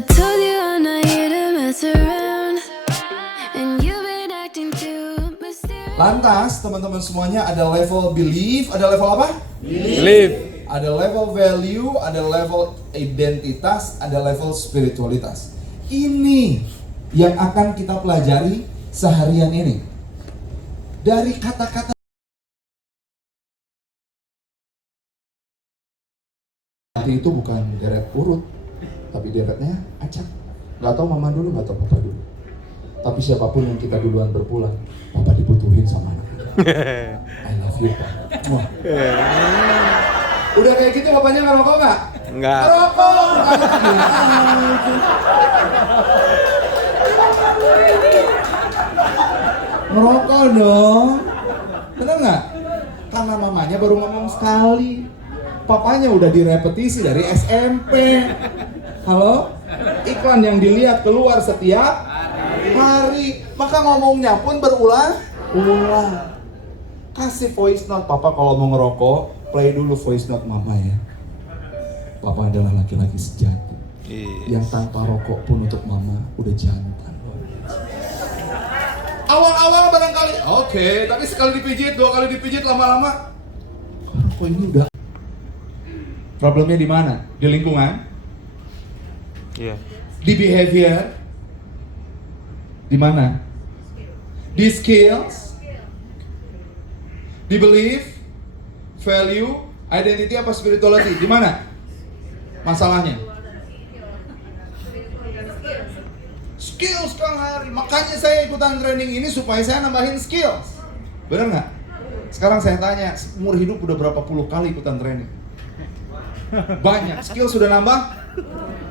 I told you I'm not here to mess around, and you've been acting too mysterious. Lantas teman-teman semuanya ada level belief, ada level apa? Believe. Ada level value, ada level identitas, ada level spiritualitas. Ini yang akan kita pelajari seharian ini. Dari kata-kata nanti itu bukan deret urut, tapi deretnya acak. Gak tau mama dulu, gak tau papa dulu. Tapi siapapun yang kita duluan berpulang, papa dibutuhin sama anak. I love you, Pak. Wah. Udah kayak gitu bapaknya ngerokok gak? Enggak. Ngerokok! Ngerokok dong. Bener gak? Karena mamanya baru ngomong sekali. Papanya udah direpetisi dari SMP. Halo? Iklan yang dilihat keluar setiap hari. Maka ngomongnya pun berulang-ulang. Kasih voice note, papa kalau mau ngerokok, play dulu voice note mama ya. Papa adalah laki-laki sejati. Yang tanpa rokok pun untuk mama udah jantan. Awal-awal barangkali oke, tapi sekali dipijit, dua kali dipijit, lama-lama kok ini udah. Problemnya di mana? Di lingkungan? Iya. Di behavior? Di mana? Di skills? Di belief? Value? Identity apa spirituality? Di mana masalahnya? Skills kan hari. Makanya saya ikutan training ini supaya saya nambahin skills. Bener nggak? Sekarang saya tanya, umur hidup udah berapa puluh kali ikutan training? Banyak. Skills sudah nambah?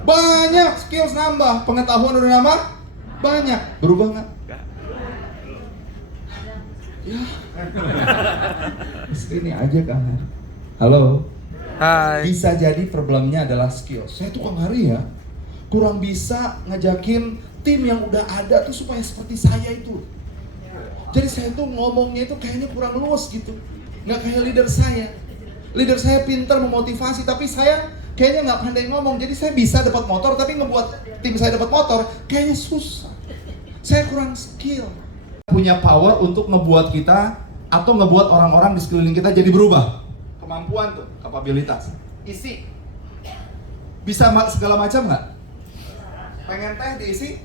Banyak. Skills nambah. Pengetahuan udah nambah? Banyak. Berubah nggak? Ya. Ini aja kan. Halo. Hai. Bisa jadi problemnya adalah skills. Saya tukang hari ya, kurang bisa ngajakin tim yang udah ada tuh supaya seperti saya itu. Jadi saya tuh ngomongnya itu kayaknya kurang luas gitu. Nggak kayak leader saya. Leader saya pintar memotivasi, tapi saya kayaknya nggak pandai ngomong. Jadi saya bisa dapat motor, tapi ngebuat tim saya dapat motor kayaknya susah. Saya kurang skill. Punya power untuk ngebuat kita atau ngebuat orang-orang di sekeliling kita jadi berubah. Kemampuan tuh, kapabilitas. Isi. Bisa segala macam nggak? Pengen teh diisi?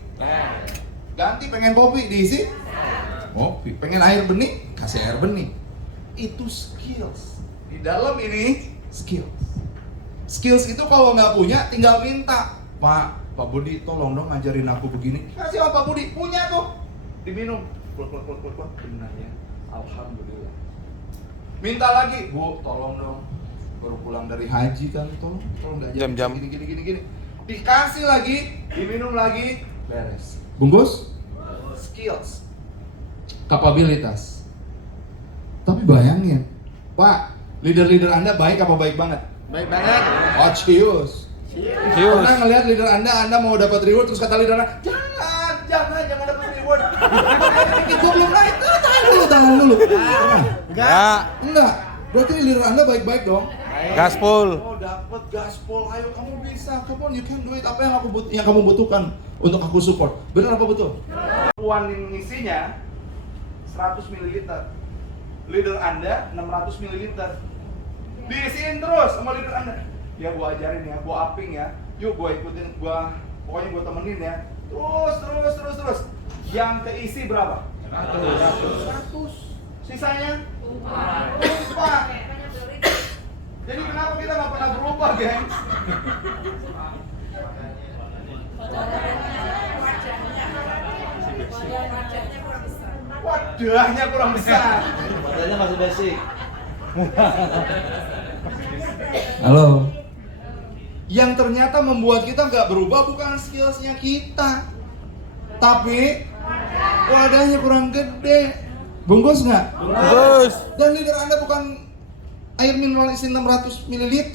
Ganti pengen kopi diisi? Kopi. Pengen air benih? Kasih air benih. Itu skills. Di dalam ini skills. Skills itu kalau nggak punya tinggal minta. Pak Budi tolong dong ngajarin aku begini. Kasih sama Pak Budi, punya tuh. Diminum. Kluk. Benarnya. Alhamdulillah. Minta lagi, Bu, tolong dong. Baru pulang dari haji kan, tolong nggak Jam-jam. gini. Dikasih lagi, diminum lagi, beres. Bungkus? Skills. Kapabilitas. Tapi bayangin, Pak, leader-leader Anda baik apa baik banget? Baik banget. Oh, cius. Cius. Pernah ngeliat leader Anda mau dapat reward, terus kata leader Anda, jangan dapat reward. Dikit gua belum naik. Tahan dulu. Enggak. Berarti leader Anda baik-baik dong. Gaspol. Oh, dapat gaspol. Ayo kamu bisa. Come on, you can do it. Apa yang kamu butuhkan untuk aku support? Benar apa betul? Puan isinya 100 ml. Leader Anda 600 ml. Diisiin terus sama leader Anda. Ya gua ajarin ya, gua upping ya. Yuk gua ikutin, pokoknya gua temenin ya. Terus. Yang terisi berapa? 100. Sisanya? Lupa. Jadi kenapa kita nggak pernah berubah, geng? Wadahnya kurang besar. Wadahnya masih basic. Halo. Yang ternyata membuat kita nggak berubah bukan skillsnya kita, tapi wadahnya kurang gede. Bungkus nggak? Bungkus. Dan leader Anda bukan air mineral isi 600 ml.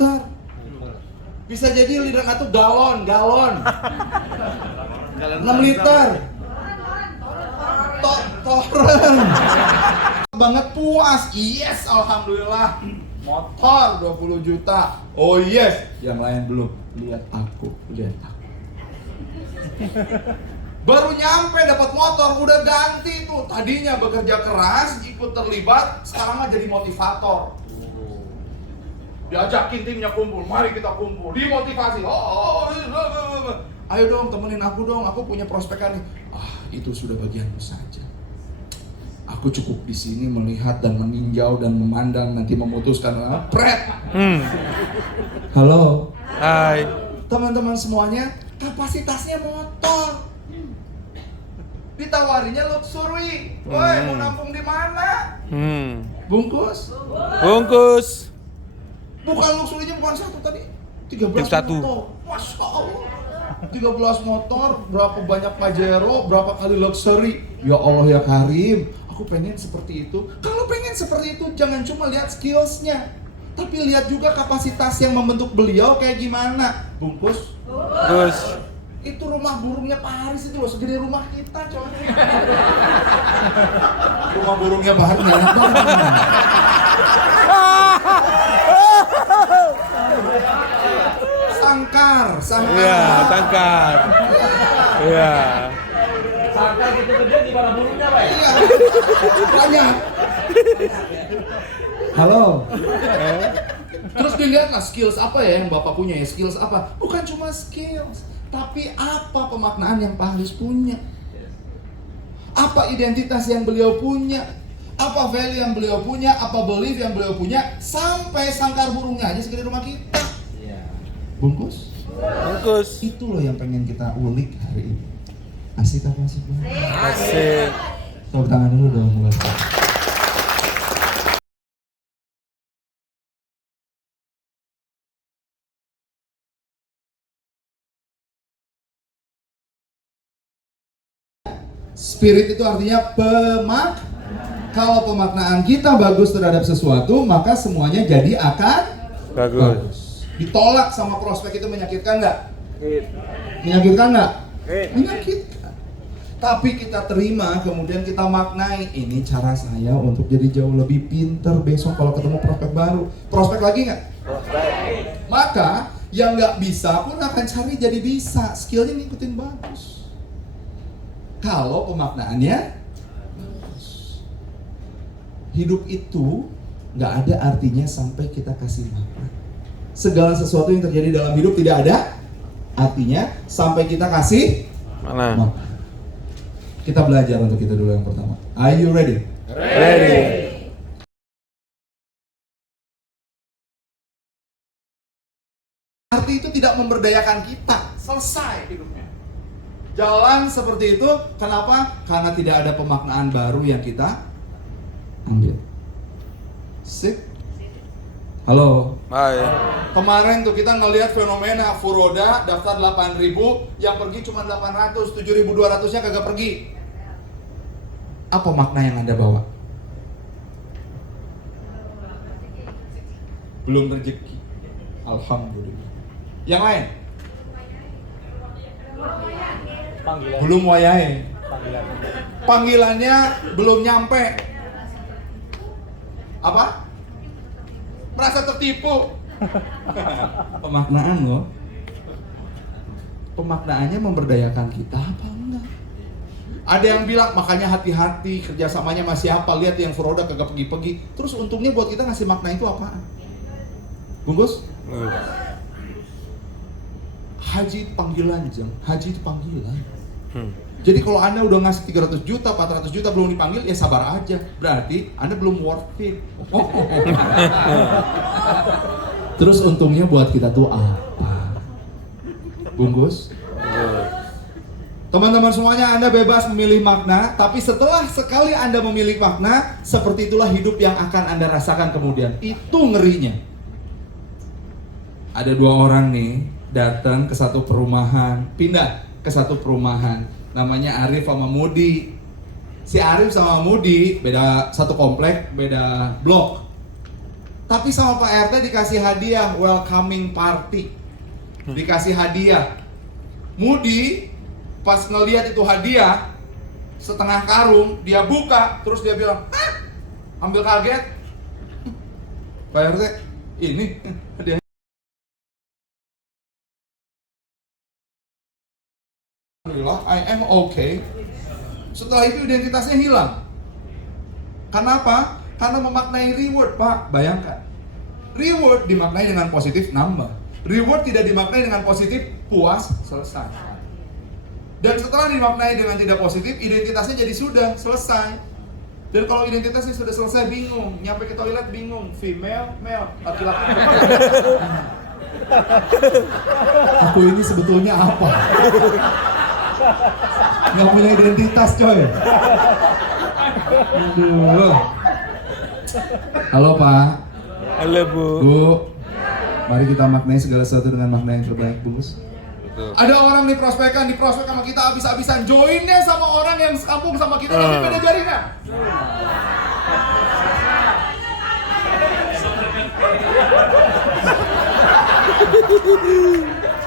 Bisa jadi leader Anda tuh galon. 6 liter. Toren. Banget puas. Yes, alhamdulillah. Motor 20 juta. Oh yes. Yang lain belum. Lihat aku. Baru nyampe dapat motor udah ganti tuh. Tadinya bekerja keras, ikut terlibat, sekarang mah jadi motivator. Diajakin timnya kumpul, mari kita kumpul, dimotivasi. Ayo dong temenin aku dong, aku punya prospekan nih. Itu sudah bagianku saja. Aku cukup di sini melihat dan meninjau dan memandang, nanti memutuskan. Pret. Halo. Hai. Teman-teman semuanya, kapasitasnya motor. Ditawarinya luxury. Woi, mau nampung di mana? Bungkus. Bungkus. Bukan luxury-nya bukan satu tadi. 13 satu. motor. Masya Allah. 13 motor, berapa banyak Pajero, berapa kali luxury. Ya Allah ya Karim, aku pengen seperti itu. Kalau pengen seperti itu, jangan cuma lihat skills-nya, tapi lihat juga kapasitas yang membentuk beliau kayak gimana. Bungkus. Bungkus. Itu rumah burungnya Pak Haris itu loh, segede rumah kita coy. Rumah burungnya Pak Haris enak banget. Sangkar. Iya, sangkar. Iya. Sangkar gitu gede di mana burungnya, Pak? Iya. Banyak. Halo. Terus dilihatlah skills apa ya yang Bapak punya ya, skills apa? Bukan cuma skills, tapi apa pemaknaan yang Pak Haris punya? Apa identitas yang beliau punya? Apa value yang beliau punya? Apa belief yang beliau punya? Sampai sangkar burungnya aja segede rumah kita. Bungkus? Bungkus. Itu loh yang pengen kita ulik hari ini. Asik apa asik banget? Asik. Tepuk tangan dulu dong mulai. Spirit itu artinya kalau pemaknaan kita bagus terhadap sesuatu, maka semuanya jadi akan bagus. Ditolak sama prospek itu menyakitkan nggak? Menyakitkan nggak? Menyakitkan. Tapi kita terima, kemudian kita maknai, ini cara saya untuk jadi jauh lebih pinter besok kalau ketemu prospek baru. Prospek lagi nggak? Maka yang nggak bisa pun akan cari jadi bisa. Skillnya ngikutin bagus. Kalau pemaknaannya bagus. Hidup itu nggak ada artinya sampai kita kasih makna. Segala sesuatu yang terjadi dalam hidup tidak ada artinya sampai kita kasih Mana? makna. Kita belajar untuk itu dulu yang pertama. Are you ready? Ready. Arti itu tidak memberdayakan kita. Selesai hidupnya. Jalan seperti itu, kenapa? Karena tidak ada pemaknaan baru yang kita ambil. Sip? Halo. Hai. Kemarin tuh kita ngelihat fenomena Furoda daftar 8.000, yang pergi cuma 800, 7.200-nya kagak pergi. Apa makna yang Anda bawa? Belum rezeki. Alhamdulillah. Yang lain? Panggilan. Belum wayahe. Panggilan. Panggilannya belum nyampe. Apa? Merasa tertipu. Pemaknaan loh. Pemaknaannya memberdayakan kita apa enggak? Ada yang bilang makanya hati-hati, kerjasamanya masih apa, lihat yang Furoda kagak pergi-pergi. Terus untungnya buat kita ngasih makna itu apaan? Bungkus? Haji itu panggilan, Jeng. Haji itu panggilan. Jadi kalau Anda udah ngasih 300 juta, 400 juta belum dipanggil, ya sabar aja. Berarti Anda belum worth it. Terus untungnya buat kita tuh apa? Bungkus? Teman-teman semuanya, Anda bebas memilih makna, tapi setelah sekali Anda memilih makna, seperti itulah hidup yang akan Anda rasakan kemudian. Itu ngerinya. Ada dua orang nih, datang ke satu perumahan, pindah ke satu perumahan. Namanya Arif sama Mudi. Si Arif sama Mudi beda satu komplek, beda blok. Tapi sama Pak RT dikasih hadiah welcoming party. Dikasih hadiah. Mudi pas ngelihat itu hadiah setengah karung, dia buka, terus dia bilang, ambil kaget. Pak RT, ini hadiah. oke. Setelah itu identitasnya hilang. Kenapa? Karena memaknai reward, Pak. Bayangkan. Reward dimaknai dengan positif, nambah. Reward tidak dimaknai dengan positif, puas, selesai. Dan setelah dimaknai dengan tidak positif, identitasnya jadi sudah selesai. Dan kalau identitasnya sudah selesai, bingung. Nyampe ke toilet bingung. Female, male, laki-laki. Aku ini sebetulnya apa? Nggak punya identitas, coy. Aduh. Halo, Pak. Halo, Bu. Bu, mari kita maknai segala sesuatu dengan makna yang terbaik, Bungkus. Betul. Ada orang diprospek sama kita habis-habisan. Joinnya sama orang yang sekampung sama kita tapi beda jaringan.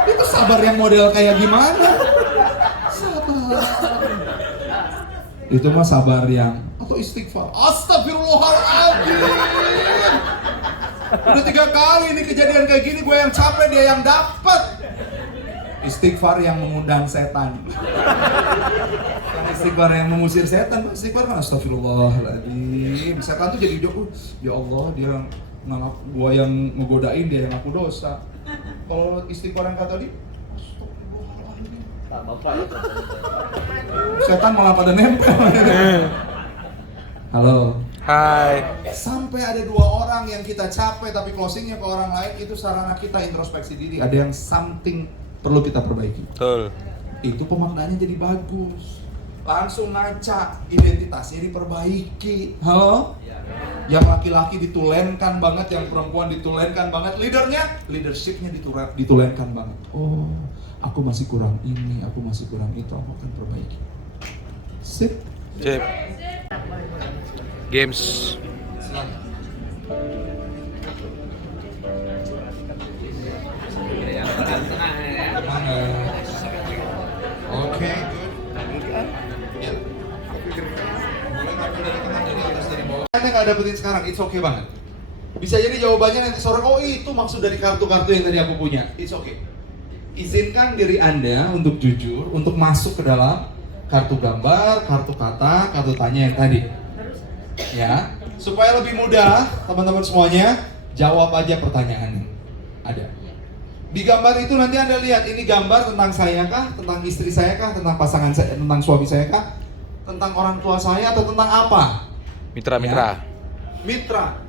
Itu sabar yang model kayak gimana? Sabar. Itu mah sabar yang atau istighfar. Astagfirullahaladzim. Udah 3 kali nih kejadian kayak gini, gue yang capek, dia yang dapat. Istighfar yang mengundang setan. Istighfar yang mengusir setan. Istighfar kan astagfirullahaladzim. Setan tuh jadi jauh. Ya Allah, dia nganggap gue yang ngegodain, dia yang ngaku dosa. Kalau istighfar yang kata tadi, astagfirullahaladzim. Setan malah pada nempel. Halo. Hai. Sampai ada 2 orang yang kita capek tapi closingnya ke orang lain, itu sarana kita introspeksi diri. Ada yang something perlu kita perbaiki. Betul. Itu pemaknaannya jadi bagus. Langsung ngaca, identitasnya diperbaiki. Halo? Yang laki-laki ditulenkan banget, yang perempuan ditulenkan banget, leadershipnya ditulenkan banget. Oh, aku masih kurang ini, aku masih kurang itu, aku akan perbaiki. Sip. Sip. Games. Oke, good. Ya. Anda nggak dapetin sekarang, it's okay banget. Bisa jadi jawabannya nanti sore, oh itu maksud dari kartu-kartu yang tadi aku punya. It's okay. Izinkan diri Anda untuk jujur, untuk masuk ke dalam kartu gambar, kartu kata, kartu tanya yang tadi. Ya, supaya lebih mudah, teman-teman semuanya, jawab aja pertanyaannya. Ada. Di gambar itu nanti Anda lihat, ini gambar tentang saya kah, tentang istri saya kah, tentang pasangan saya, tentang suami saya kah, tentang orang tua saya, atau tentang apa? Mitra-mitra. Ya. Mitra.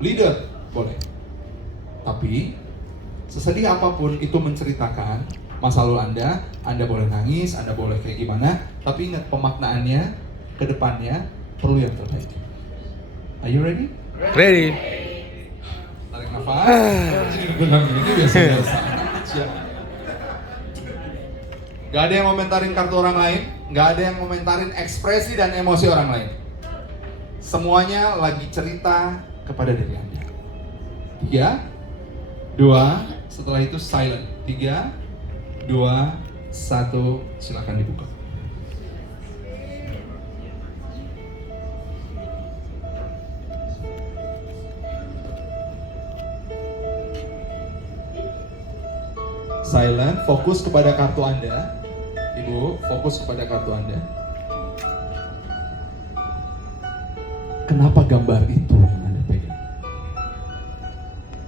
Leader, boleh. Tapi, sesedih apapun itu menceritakan masa lalu Anda boleh nangis, Anda boleh kayak gimana, tapi ingat pemaknaannya, ke depannya, perlu yang terbaik. Are you ready? Ready. Tarik nafas. Jadi bilang ini biasa-biasa aja. Gak ada yang komentarin kartu orang lain, gak ada yang komentarin ekspresi dan emosi orang lain. Semuanya lagi cerita kepada diri Anda. 3, 2, setelah itu silent. 3, 2, 1, silakan dibuka. Silent, fokus kepada kartu Anda. Ibu, fokus kepada kartu Anda. Kenapa gambar itu yang Anda pegang?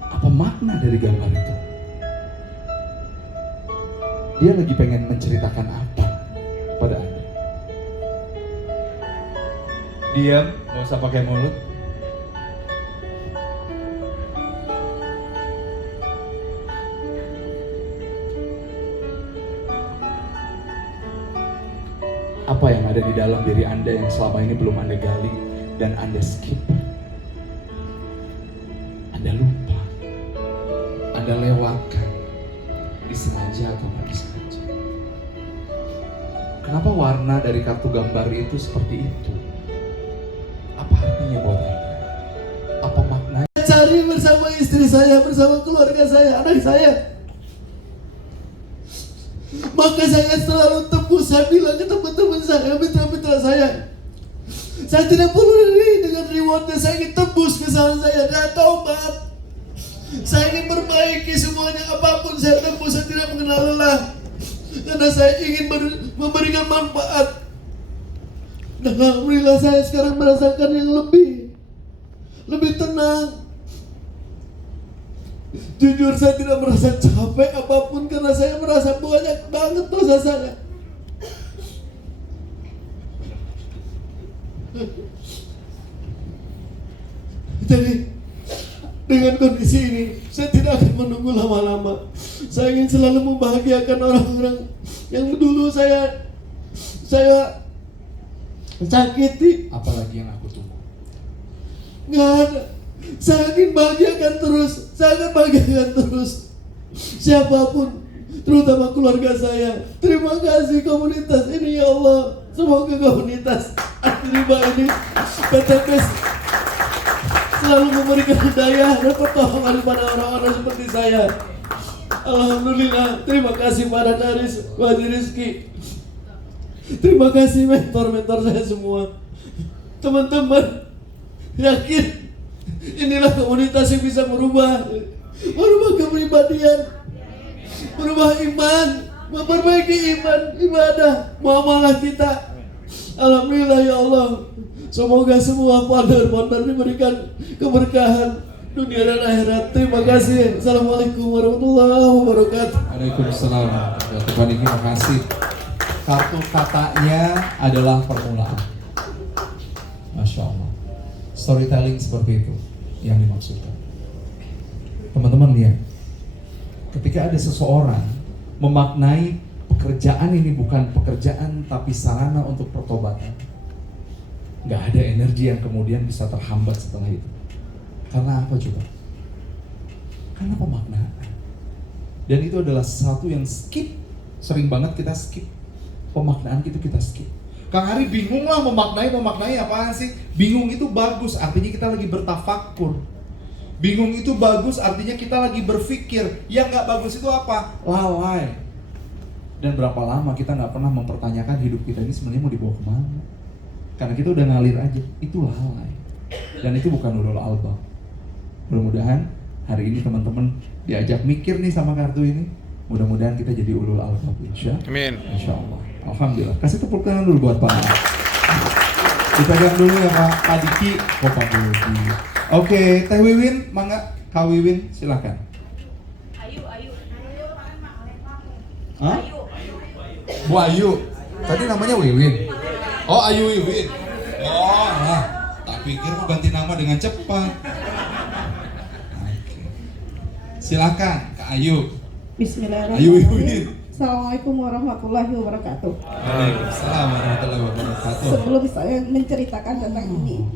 Apa makna dari gambar itu? Dia lagi pengen menceritakan apa pada Anda? Diam, nggak usah pakai mulut. Apa yang ada di dalam diri Anda yang selama ini belum Anda gali dan Anda skip? Anda lupa, Anda lewatkan, disengaja atau nggak disengaja. Kenapa warna dari kartu gambar itu seperti itu? Apa artinya buat Anda? Apa maknanya? Cari bersama istri saya, bersama keluarga saya, anak saya. Maka saya selalu tembus, saya bilang ke teman-teman saya, mitra-mitra saya tidak perlu dengan rewardnya, saya ingin tembus kesalahan saya dan taubat. Saya ingin perbaiki semuanya, apapun saya tembus, saya tidak mengenal lelah. karena saya ingin memberikan manfaat. Dan alhamdulillah saya sekarang merasakan yang lebih tenang. Jujur saya tidak merasa capek apapun karena saya merasa banyak banget dosa saya. Jadi dengan kondisi ini saya tidak akan menunggu lama-lama. Saya ingin selalu membahagiakan orang-orang yang dulu saya sakiti. Apalagi yang aku tunggu. Nggak ada. Saya ingin bahagiakan terus. Saya akan bahagiakan terus siapapun, terutama keluarga saya. Terima kasih komunitas ini ya Allah. Semoga komunitas Adriba ini PTPS selalu memberikan hidayah dan pertolongan kepada orang-orang seperti saya. Alhamdulillah. Terima kasih pada Naris, Wadi Rizki. Terima kasih mentor-mentor saya semua. Teman-teman, yakin inilah komunitas yang bisa merubah kepribadian, merubah iman, memperbaiki iman, ibadah, muamalah kita. Alhamdulillah ya Allah. Semoga semua founder-founder diberikan keberkahan dunia dan akhirat. Terima kasih. Assalamualaikum warahmatullahi wabarakatuh. Waalaikumsalam. Ya Tuhan, terima kasih. Kartu katanya adalah permulaan. Masya Allah. Storytelling seperti itu yang dimaksudkan. Teman-teman lihat, ketika ada seseorang memaknai pekerjaan ini bukan pekerjaan tapi sarana untuk pertobatan, nggak ada energi yang kemudian bisa terhambat setelah itu. Karena apa coba? Karena pemaknaan. Dan itu adalah sesuatu yang sering banget kita skip. Pemaknaan itu kita skip. Kang Ari bingung lah memaknai apaan sih? Bingung itu bagus, artinya kita lagi bertafakur. Bingung itu bagus, artinya kita lagi berpikir. Yang nggak bagus itu apa? Lalai. Dan berapa lama kita nggak pernah mempertanyakan hidup kita ini sebenarnya mau dibawa kemana? Karena kita udah ngalir aja, itu lalai. Dan itu bukan ulul albab. Mudah-mudahan hari ini teman-teman diajak mikir nih sama kartu ini. Mudah-mudahan kita jadi ulul albab, Amin. Insya Allah. Alhamdulillah. Kasih tepuk tangan dulu buat Pak. Dipegang dulu ya Pak Diki. Pak Diki. Oke, Teh Wiwin, mangga. Kak Wiwin, silakan. Ayu. Hah? Bu Ayu. Tadi namanya Wiwin. Oh, Ayu Wiwin. Oh, nah. Tak pikir mau ganti nama dengan cepat. Oke. Silakan, Kak Ayu. Bismillahirrahmanirrahim. Ayu Wiwin. Assalamualaikum warahmatullahi wabarakatuh. Waalaikumsalam warahmatullahi wabarakatuh. Sebelum saya menceritakan tentang ini,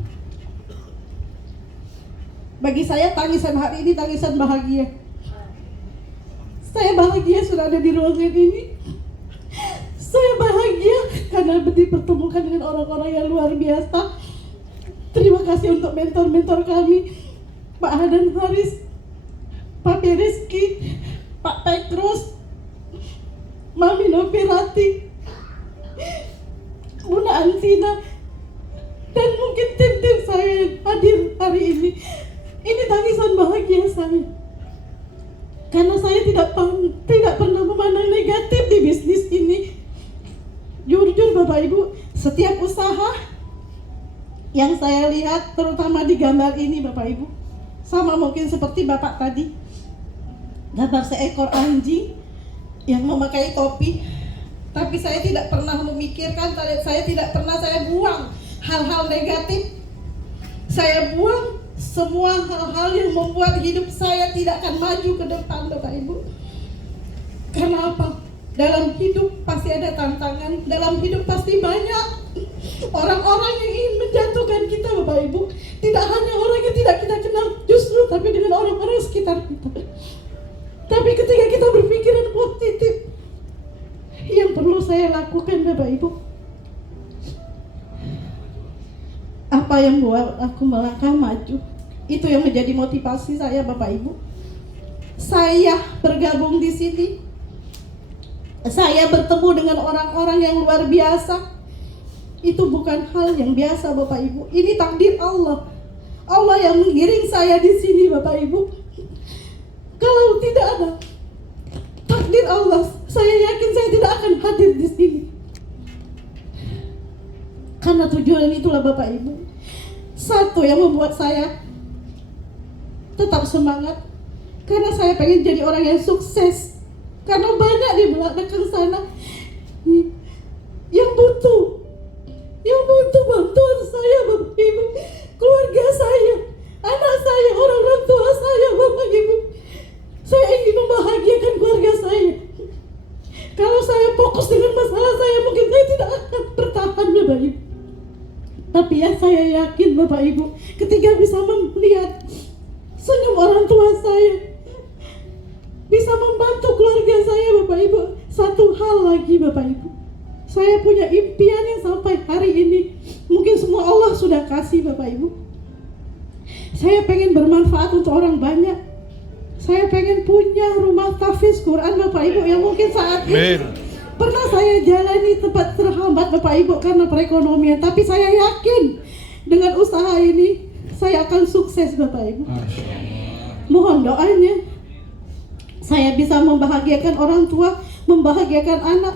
bagi saya tangisan hari ini tangisan bahagia. Saya bahagia sudah ada di ruangan ini. Saya bahagia karena dipertemukan dengan orang-orang yang luar biasa. Terima kasih untuk mentor-mentor kami, Pak Hadan Haris, Pak Rizky, Pak Petrus, Mami Novirati, Bunda Ansina, dan mungkin tim-tim saya yang hadir hari ini. Ini tangisan bahagia saya. Karena saya tidak pernah memandang negatif di bisnis ini. Jujur Bapak Ibu, setiap usaha yang saya lihat, terutama di gambar ini Bapak Ibu, sama mungkin seperti Bapak tadi, gambar seekor anjing yang memakai topi. Tapi saya tidak pernah memikirkan, saya tidak pernah saya buang hal-hal negatif. Saya buang semua hal-hal yang membuat hidup saya tidak akan maju ke depan Bapak Ibu. Karena apa? Dalam hidup pasti ada tantangan, dalam hidup pasti banyak orang-orang yang ingin menjatuhkan kita Bapak Ibu. Tidak hanya orang yang tidak kita kenal justru, tapi dengan orang-orang sekitar kita. Tapi ketika kita berpikiran positif, yang perlu saya lakukan Bapak Ibu, apa yang buat aku melangkah maju, itu yang menjadi motivasi saya Bapak Ibu. Saya bergabung di sini, saya bertemu dengan orang-orang yang luar biasa. Itu bukan hal yang biasa Bapak Ibu. Ini takdir Allah. Allah yang menggiring saya di sini Bapak Ibu. Kalau tidak ada takdir Allah, saya yakin saya tidak akan hadir di sini. Karena tujuan itulah Bapak Ibu. Satu yang membuat saya tetap semangat, karena saya pengen jadi orang yang sukses. Karena banyak di belakang sana yang butuh bantuan saya, Bapak Ibu. Keluarga saya, anak saya, orang tua saya, Bapak Ibu. Saya ingin membahagiakan keluarga saya. Kalau saya fokus dengan masalah saya, mungkin saya tidak akan bertahan, Bapak Ibu. Tapi ya saya yakin Bapak Ibu, ketika bisa melihat senyum orang tua saya, bisa membantu keluarga saya, Bapak Ibu. Satu hal lagi Bapak Ibu, saya punya impian yang sampai hari ini mungkin semua Allah sudah kasih Bapak Ibu. Saya pengen bermanfaat untuk orang banyak. Saya pengen punya rumah tahfiz Quran Bapak Ibu, yang mungkin saat ini pernah saya jalani tempat terhambat Bapak Ibu karena perekonomian. Tapi saya yakin dengan usaha ini saya akan sukses Bapak Ibu. Mohon doanya, saya bisa membahagiakan orang tua, membahagiakan anak,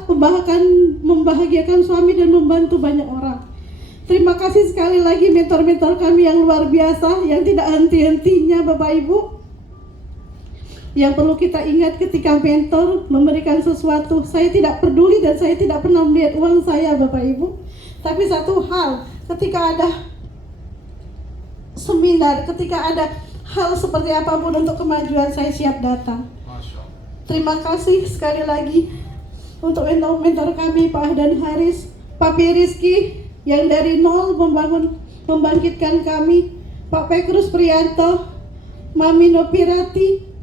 membahagiakan suami, dan membantu banyak orang. Terima kasih sekali lagi mentor-mentor kami yang luar biasa, yang tidak henti-hentinya Bapak Ibu. Yang perlu kita ingat ketika mentor memberikan sesuatu, saya tidak peduli dan saya tidak pernah melihat uang saya Bapak Ibu. Tapi satu hal, ketika ada seminar, ketika ada hal seperti apapun untuk kemajuan, saya siap datang. Terima kasih sekali lagi untuk mentor kami Pak Ahdan Haris, Pak Rizky yang dari nol membangkitkan kami, Pak Pekrus Prianto, Mami Nopirati,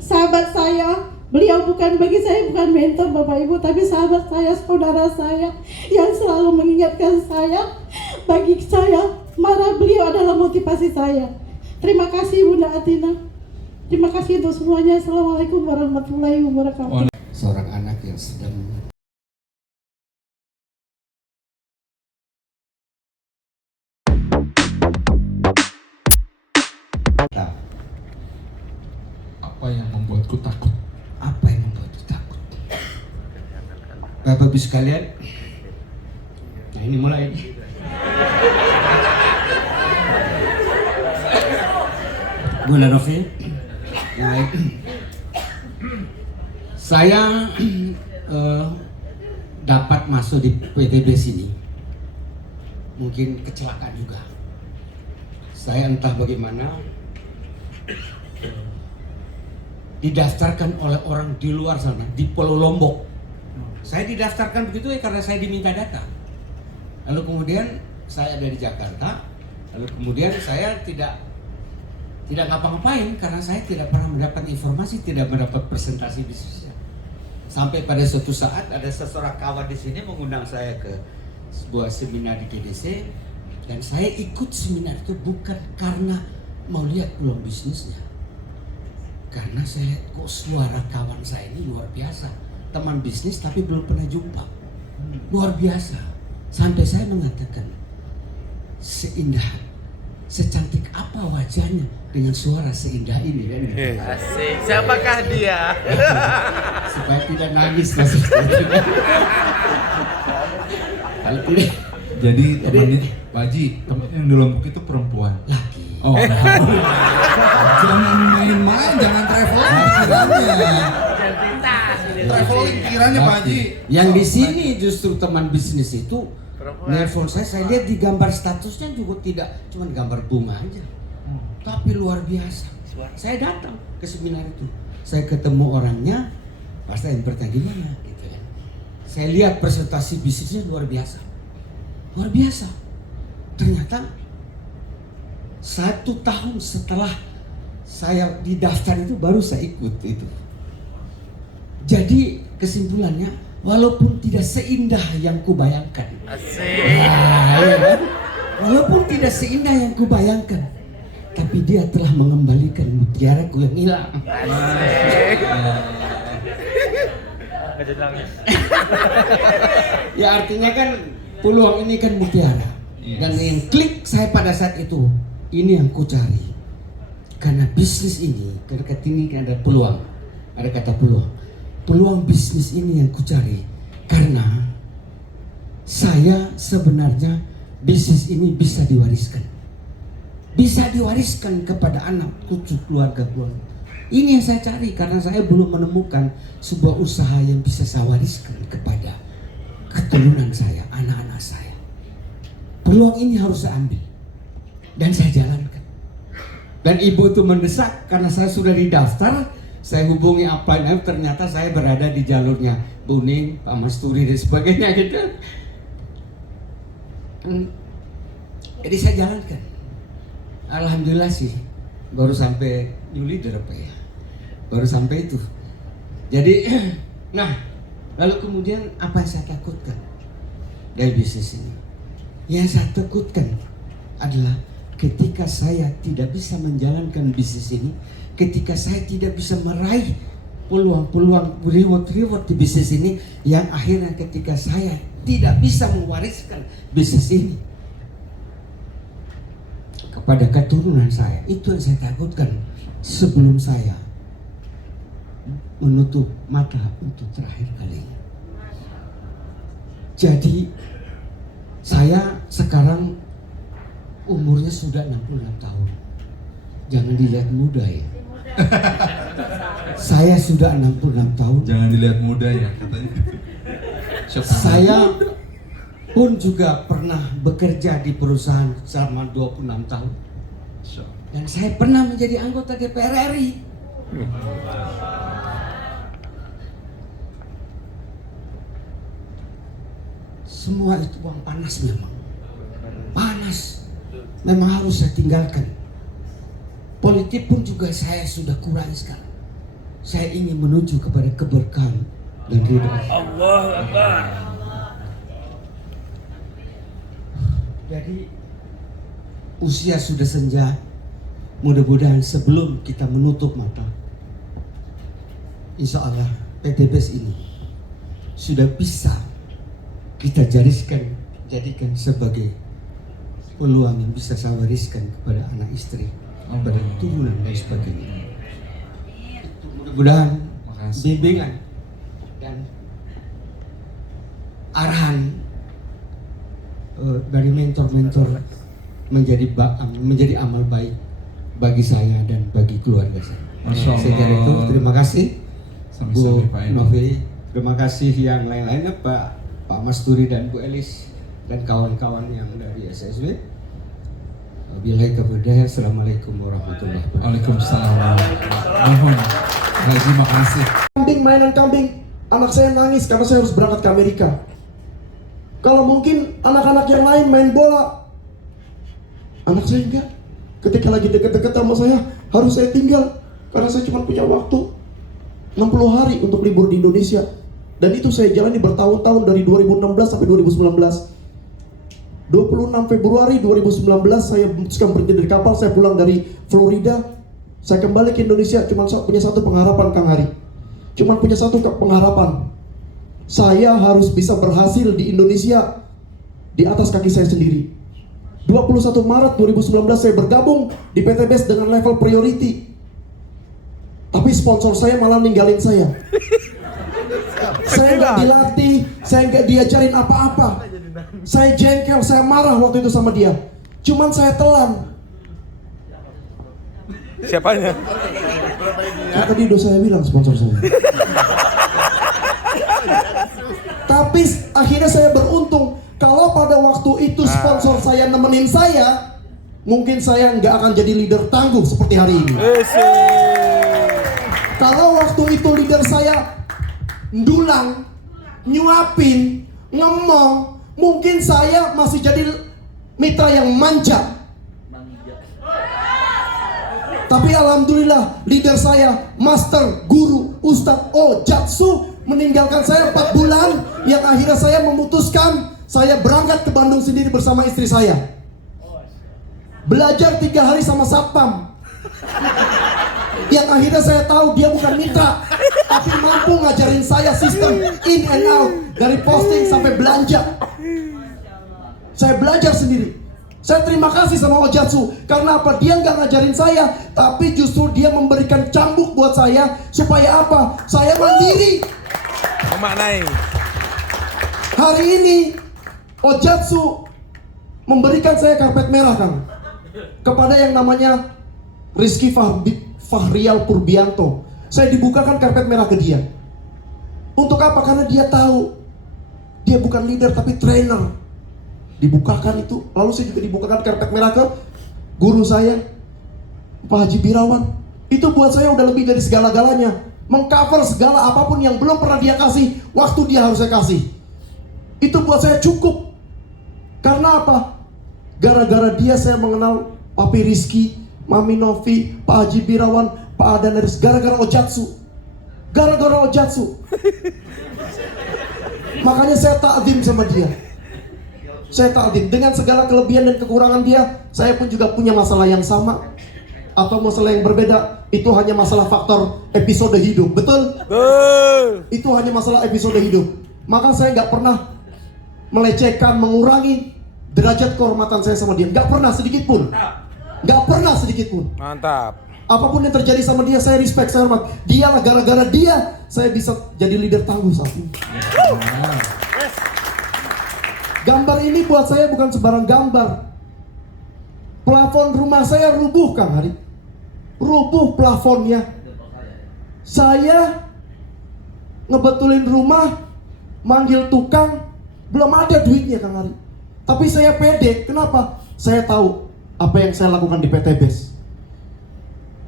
sahabat saya. Beliau bagi saya bukan mentor Bapak Ibu, tapi sahabat saya, saudara saya yang selalu mengingatkan saya. Bagi saya, marah beliau adalah motivasi saya. Terima kasih Bunda Atina. Terima kasih untuk semuanya. Assalamualaikum warahmatullahi wabarakatuh. Seorang anak yang sedang Apa yang membuatku takut? apa yang membuatku takut? Bapak Ibu sekalian, nah ini mulai. Bulan November, nah, saya dapat masuk di PTB sini, mungkin kecelakaan juga. Saya entah bagaimana didaftarkan oleh orang di luar sana, di Pulau Lombok. Saya didaftarkan begitu karena saya diminta data. Lalu kemudian saya ada di Jakarta, lalu kemudian saya tidak ngapa-ngapain karena saya tidak pernah mendapat informasi, tidak mendapat presentasi bisnisnya. Sampai pada suatu saat ada seseorang kawan di sini mengundang saya ke sebuah seminar di GDC, dan saya ikut seminar itu bukan karena mau lihat peluang bisnisnya. Karena saya lihat kok suara kawan saya ini luar biasa, teman bisnis tapi belum pernah jumpa, luar biasa. Sampai saya mengatakan, seindah, secantik apa wajahnya dengan suara seindah ini kan? Asik. Siapakah dia? Supaya tidak nangis maksudnya. Kalau tidak, Jadi temannya Pak Haji, teman yang di Lombok itu perempuan. laki. Oh, jangan main-main, jangan traveling kiranya. Traveling kiranya Pak Haji. Yang di sini justru teman bisnis itu nelfon saya lihat di gambar statusnya juga tidak cuma gambar bunga aja, tapi luar biasa. Saya datang ke seminar itu, saya ketemu orangnya, pasti yang bertanya gimana gitu kan. Saya lihat presentasi bisnisnya luar biasa, luar biasa. Ternyata 1 tahun setelah saya didaftar itu baru saya ikut itu. Jadi kesimpulannya, walaupun tidak seindah yang kubayangkan. Asik. Nah, ya kan? Walaupun tidak seindah yang kubayangkan, tapi dia telah mengembalikan mutiaraku yang hilang. Nggak jadi nangis. Ya artinya kan peluang ini kan mutiara. Dan yang klik saya pada saat itu, ini yang ku cari. Karena bisnis ini, ketika ini ada peluang, ada kata peluang. peluang bisnis ini yang kucari karena saya sebenarnya bisnis ini bisa diwariskan. Bisa diwariskan kepada anak, cucu, keluarga. Ini yang saya cari karena saya belum menemukan sebuah usaha yang bisa saya wariskan kepada keturunan saya, anak-anak saya. Peluang ini harus saya ambil dan saya jalankan. Dan ibu itu mendesak karena saya sudah didaftar. Saya hubungi upline, ternyata saya berada di jalurnya Buning, Pak Masturi dan sebagainya gitu. Jadi saya jalankan. Alhamdulillah sih, baru sampai new leader apa ya, baru sampai itu. Jadi, nah, lalu kemudian apa yang saya takutkan dari bisnis ini? Yang saya takutkan adalah ketika saya tidak bisa menjalankan bisnis ini, ketika saya tidak bisa meraih peluang-peluang reward di bisnis ini, yang akhirnya ketika saya tidak bisa mewariskan bisnis ini kepada keturunan saya, itu yang saya takutkan sebelum saya menutup mata untuk terakhir kalinya. Jadi saya sekarang umurnya sudah 66 tahun. Jangan dilihat muda ya. Saya sudah 66 tahun. Jangan dilihat muda ya katanya. Saya pun juga pernah bekerja di perusahaan selama 26 tahun. Dan saya pernah menjadi anggota DPR RI. Semua itu uang panas memang. Panas. Memang harus saya tinggalkan. Politik pun juga saya sudah kurangi sekarang. Saya ingin menuju kepada keberkahan dan ridho. Allah Akbar. Jadi usia sudah senja. Mudah-mudahan sebelum kita menutup mata, insya Allah PTBS ini sudah bisa kita jadikan sebagai peluang yang bisa saya wariskan kepada anak istri, kepada turunan dan sebagainya. Mudah-mudahan bimbingan dan arahan dari mentor-mentor menjadi amal baik bagi saya dan bagi keluarga saya. Saya kira itu, terima kasih Bu Novi, terima kasih yang lain-lainnya Pak Masturi dan Bu Elis dan kawan-kawan yang dari SSW. Wabillahi taufiq. Assalamualaikum warahmatullahi wabarakatuh. Waalaikumsalam. Mohon. Terima kasih. Mainan kambing, anak saya nangis karena saya harus berangkat ke Amerika. Kalau mungkin anak-anak yang lain main bola, anak saya enggak. Ketika lagi deket-deket sama saya, harus saya tinggal karena saya cuma punya waktu 60 hari untuk libur di Indonesia. Dan itu saya jalani bertahun-tahun dari 2016 sampai 2019. 26 Februari 2019 saya memutuskan berhenti dari kapal, saya pulang dari Florida. Saya kembali ke Indonesia cuma punya satu pengharapan, Kang Hari. Cuma punya satu pengharapan. Saya harus bisa berhasil di Indonesia di atas kaki saya sendiri. 21 Maret 2019 saya bergabung di PTBS dengan level priority. Tapi sponsor saya malah ninggalin saya. Saya nggak dilatih, saya nggak diajarin apa-apa. Saya jengkel, saya marah waktu itu sama dia. Cuman saya telan. Siapanya? Kan tadi udah saya bilang sponsor saya. Tapi akhirnya saya beruntung. Kalau pada waktu itu sponsor saya nemenin saya, mungkin saya nggak akan jadi leader tangguh seperti hari ini. Kalau waktu itu leader saya ndulang, nyuapin, ngomong, mungkin saya masih jadi mitra yang manja. Tapi alhamdulillah leader saya, master, guru, ustadz, Jatsu meninggalkan saya 4 bulan, yang akhirnya saya memutuskan saya berangkat ke Bandung sendiri bersama istri saya. Belajar 3 hari sama satpam. Yang akhirnya saya tahu dia bukan mitra, tapi mampu ngajarin saya sistem in and out, dari posting sampai belanja. Saya belajar sendiri. Saya terima kasih sama Ojatsu. Karena apa? Dia nggak ngajarin saya, tapi justru dia memberikan cambuk buat saya. Supaya apa? Saya mandiri. Memaknai. Hari ini Ojatsu memberikan saya karpet merah, Kang. Kepada yang namanya Rizky Fahrial Purbianto. Saya dibukakan karpet merah ke dia. Untuk apa? Karena dia tahu dia bukan leader tapi trainer. Dibukakan itu. Lalu saya juga dibukakan karpet merah ke guru saya, Pak Haji Birawan. Itu buat saya udah lebih dari segala-galanya. Mengcover segala apapun yang belum pernah dia kasih, waktu dia harus saya kasih. Itu buat saya cukup. Karena apa? Gara-gara dia saya mengenal Papi Rizky, Mami Novi, Pak Haji Birawan, Pak Adaneris. Gara-gara Ojatsu. Gara-gara Ojatsu. Makanya saya ta'zim sama dia. Saya ta'zim. Dengan segala kelebihan dan kekurangan dia, saya pun juga punya masalah yang sama atau masalah yang berbeda. Itu hanya masalah faktor episode hidup. Betul? Itu hanya masalah episode hidup. Maka saya gak pernah melecehkan, mengurangi derajat kehormatan saya sama dia. Gak pernah sedikit pun. Gak pernah sedikit pun. Mantap. Apapun yang terjadi sama dia, saya respect, saya hormat. Dialah, gara-gara dia saya bisa jadi leader tangguh saat ini. Gambar ini buat saya bukan sembarang gambar. Plafon rumah saya rubuh, Kang Hari. Rubuh plafonnya. Saya ngebetulin rumah, manggil tukang, belum ada duitnya, Kang Hari. Tapi saya pede. Kenapa? Saya tahu apa yang saya lakukan di PT BES.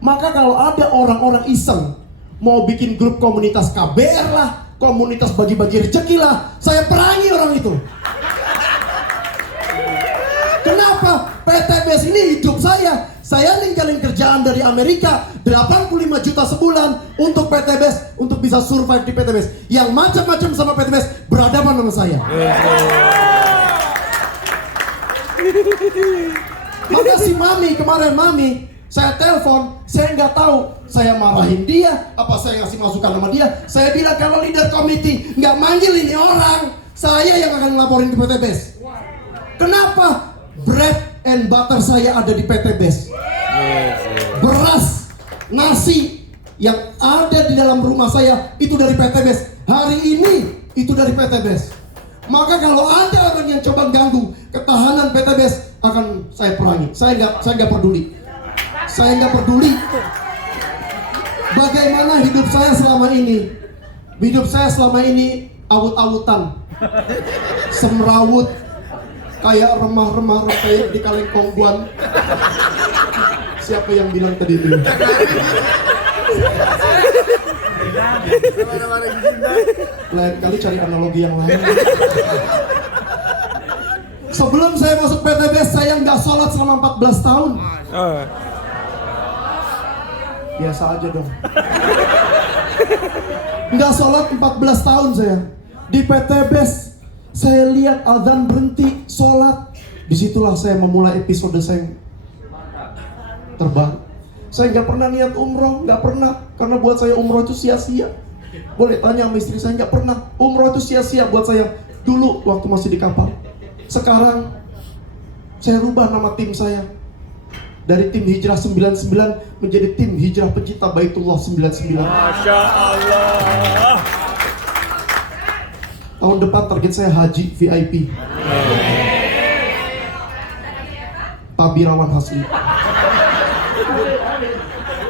Maka kalau ada orang-orang iseng mau bikin grup komunitas KBR lah, komunitas bagi-bagi rezeki lah, saya perangi orang itu. Kenapa? PT BES ini hidup saya. Saya ninggalin kerjaan dari Amerika 85 juta sebulan untuk PT BES, untuk bisa survive di PT BES. Yang macam-macam sama PT BES berhadapan sama saya. Maka si Mami kemarin, Mami saya telepon, saya nggak tahu saya marahin dia, apa saya ngasih masukan sama dia. Saya bilang kalau leader komite nggak manggil ini orang, saya yang akan ngelaporin ke PT BES. Kenapa? Bread and butter saya ada di PT BES. Beras, nasi yang ada di dalam rumah saya itu dari PT BES. Hari ini itu dari PT BES. Maka kalau ada orang yang coba ganggu ketahanan PT BES, akan saya perangi. Saya nggak peduli. Saya nggak peduli bagaimana hidup saya selama ini. Hidup saya selama ini awut-awutan, semrawut, kayak remah-remah kayak di kaleng kongguan. Siapa yang bilang tadi itu? Lain kali cari analogi yang lain. Sebelum saya masuk PT BES, saya nggak sholat selama 14 tahun. Biasa aja dong. Nggak sholat 14 tahun saya. Di PT BES, saya lihat azan berhenti, sholat. Disitulah saya memulai episode saya terbang. Saya nggak pernah niat umroh, nggak pernah. Karena buat saya umroh itu sia-sia. Boleh tanya sama istri saya, nggak pernah. Umroh itu sia-sia buat saya. Dulu waktu masih di kapal. Sekarang saya rubah nama tim saya. Dari tim Hijrah 99 menjadi tim Hijrah Pecinta Baitullah 99. Masya Allah. Tahun depan target saya haji VIP. Pak Birawan Hasli.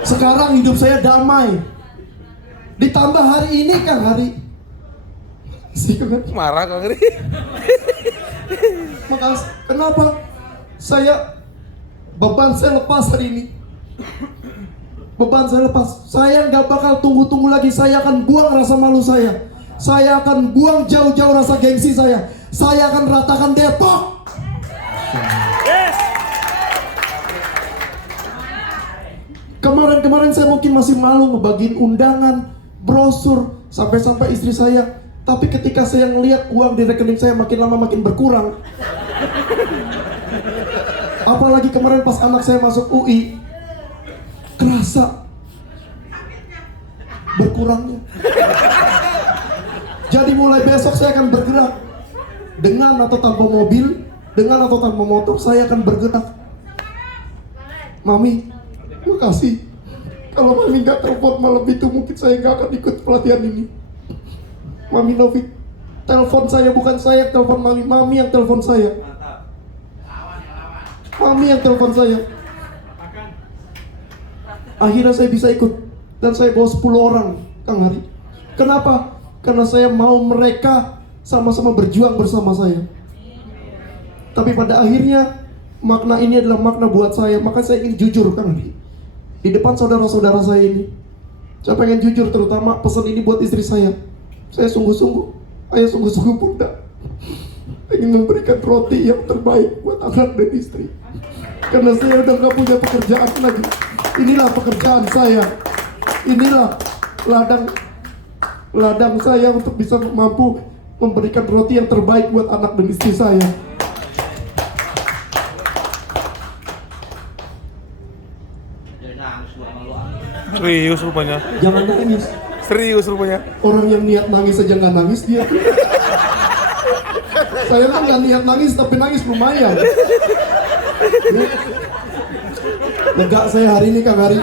Sekarang hidup saya damai. Ditambah hari ini, Kang Hari. Marah Kang Ri. Maka kenapa beban saya lepas hari ini. Beban saya lepas. Saya nggak bakal tunggu-tunggu lagi. Saya akan buang rasa malu saya. Saya akan buang jauh-jauh rasa gengsi saya. Saya akan ratakan Depok. Kemarin saya mungkin masih malu ngebagiin undangan, brosur, sampai-sampai istri saya. Tapi ketika saya ngelihat uang di rekening saya makin lama makin berkurang. Apalagi kemarin pas anak saya masuk UI, kerasa berkurangnya. Jadi mulai besok saya akan bergerak dengan atau tanpa mobil, Dengan atau tanpa motor saya akan bergerak. Mami, makasih. Kalau Mami nggak telepon malam itu mungkin saya nggak akan ikut pelatihan ini. Mami Novi, telepon saya, bukan saya telepon Mami. Mami yang telepon saya. Mami yang telepon saya. Akhirnya saya bisa ikut. Dan saya bawa 10 orang, Kang Hari. Kenapa? Karena saya mau mereka sama-sama berjuang bersama saya. Tapi pada akhirnya makna ini adalah makna buat saya. Maka saya ingin jujur, Kang Hari, di depan saudara-saudara saya ini. Saya pengen jujur, terutama pesan ini buat istri saya. Saya sungguh-sungguh, ayah sungguh-sungguh bunda, ingin memberikan roti yang terbaik buat anak dan istri. Karena saya udah gak punya pekerjaan lagi. Inilah pekerjaan saya. Inilah ladang saya untuk bisa mampu memberikan roti yang terbaik buat anak dan istri saya. Serius rupanya. Jangan nangis. Serius rupanya. Orang yang niat nangis aja nggak nangis dia. Saya kan nggak niat nangis tapi nangis lumayan. Lega saya hari ini, Kang Hari.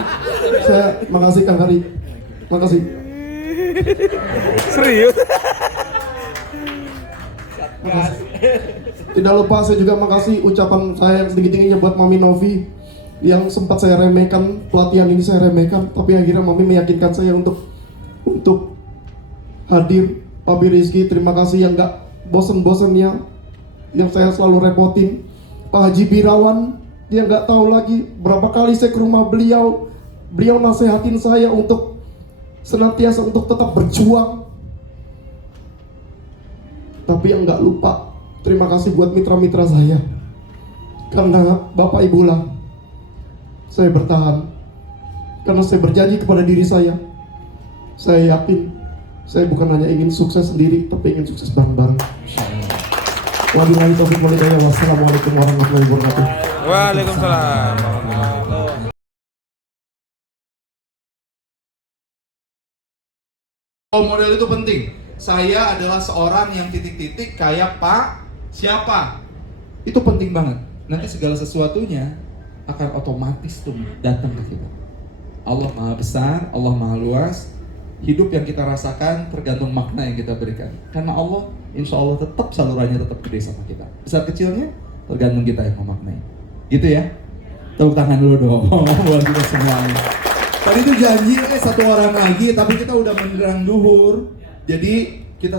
Saya makasih, Kang Hari. Makasih. Serius. Makasih. Tidak lupa saya juga makasih ucapan saya yang setinggi-tingginya buat Mami Novi yang sempat saya remehkan, pelatihan ini saya remehkan, tapi akhirnya Mami meyakinkan saya untuk hadir. Pak Rizky, terima kasih yang gak bosen-bosennya, yang saya selalu repotin. Pak Haji Birawan, dia gak tahu lagi berapa kali saya ke rumah beliau nasehatin saya untuk senantiasa untuk tetap berjuang. Tapi yang gak lupa, terima kasih buat mitra-mitra saya. Karena Bapak Ibu lah saya bertahan. Karena saya berjanji kepada diri saya yakin saya bukan hanya ingin sukses sendiri, tapi ingin sukses bareng-bareng. Wabillahi taufiq wal hidayah. Wassalamualaikum warahmatullahi wabarakatuh. Waalaikumsalam. Role model itu penting. Saya adalah seorang yang titik-titik kayak Pak siapa. Itu penting banget. Nanti segala sesuatunya akan otomatis tuh datang ke kita. Allah Maha Besar, Allah Maha Luas. Hidup yang kita rasakan tergantung makna yang kita berikan. Karena Allah, insya Allah tetap salurannya tetap gede sama kita. Besar kecilnya tergantung kita yang memaknai. Gitu ya. Tepuk tangan dulu dong buat kita semuanya. Tadi itu janji satu orang lagi, tapi kita udah menderang duhur. Jadi kita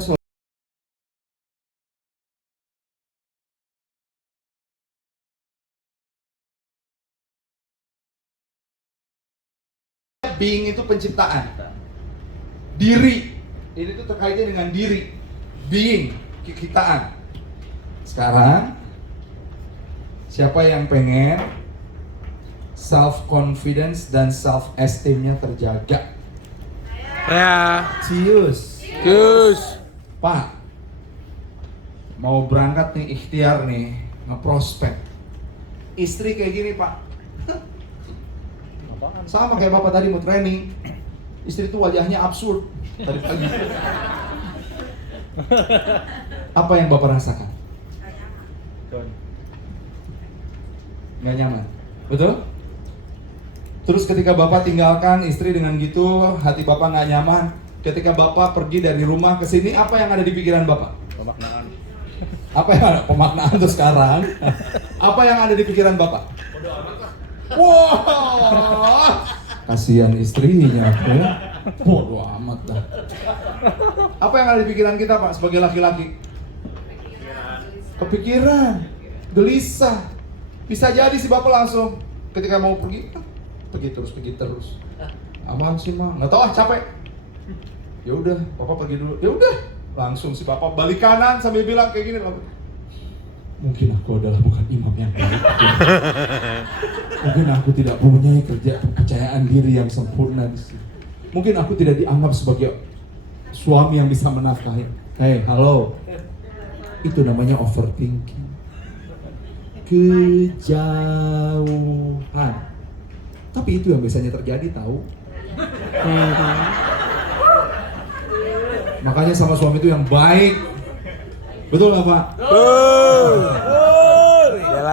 being itu penciptaan. Diri, ini tuh terkaitnya dengan diri. Being, kekitaan. Sekarang, siapa yang pengen self-confidence dan self-esteemnya terjaga? Ya. Cius. Gus. Pak, mau berangkat nih ikhtiar nih, ngeprospek. Istri kayak gini Pak. Sama kayak Bapak tadi mau training. Istri itu wajahnya absurd tadi pagi. Apa yang Bapak rasakan? Gak nyaman, betul? Terus ketika Bapak tinggalkan istri dengan gitu, hati Bapak gak nyaman. Ketika Bapak pergi dari rumah ke sini, apa yang ada di pikiran Bapak? Pemaknaan. Apa yang ada? Pemaknaan tuh sekarang. Apa yang ada di pikiran Bapak? Wah, kasihan istrinya, ya. Bodoh amat dah. Apa yang ada di pikiran kita Pak sebagai laki-laki? Kepikiran, gelisah. Bisa jadi si Bapak langsung ketika mau pergi terus. Aman sih mah, nggak tahu capek. Ya udah, Bapak pergi dulu. Ya udah, langsung si Bapak balik kanan sambil bilang kayak gini. Mungkin aku adalah bukan imam yang baik. Mungkin aku tidak punya kepercayaan diri yang sempurna di sini. Mungkin aku tidak dianggap sebagai suami yang bisa menafkahi. Hey, halo. Itu namanya overthinking. Kejauhan. Tapi itu yang biasanya terjadi, tahu? Makanya sama suami itu yang baik. Betul nggak Pak?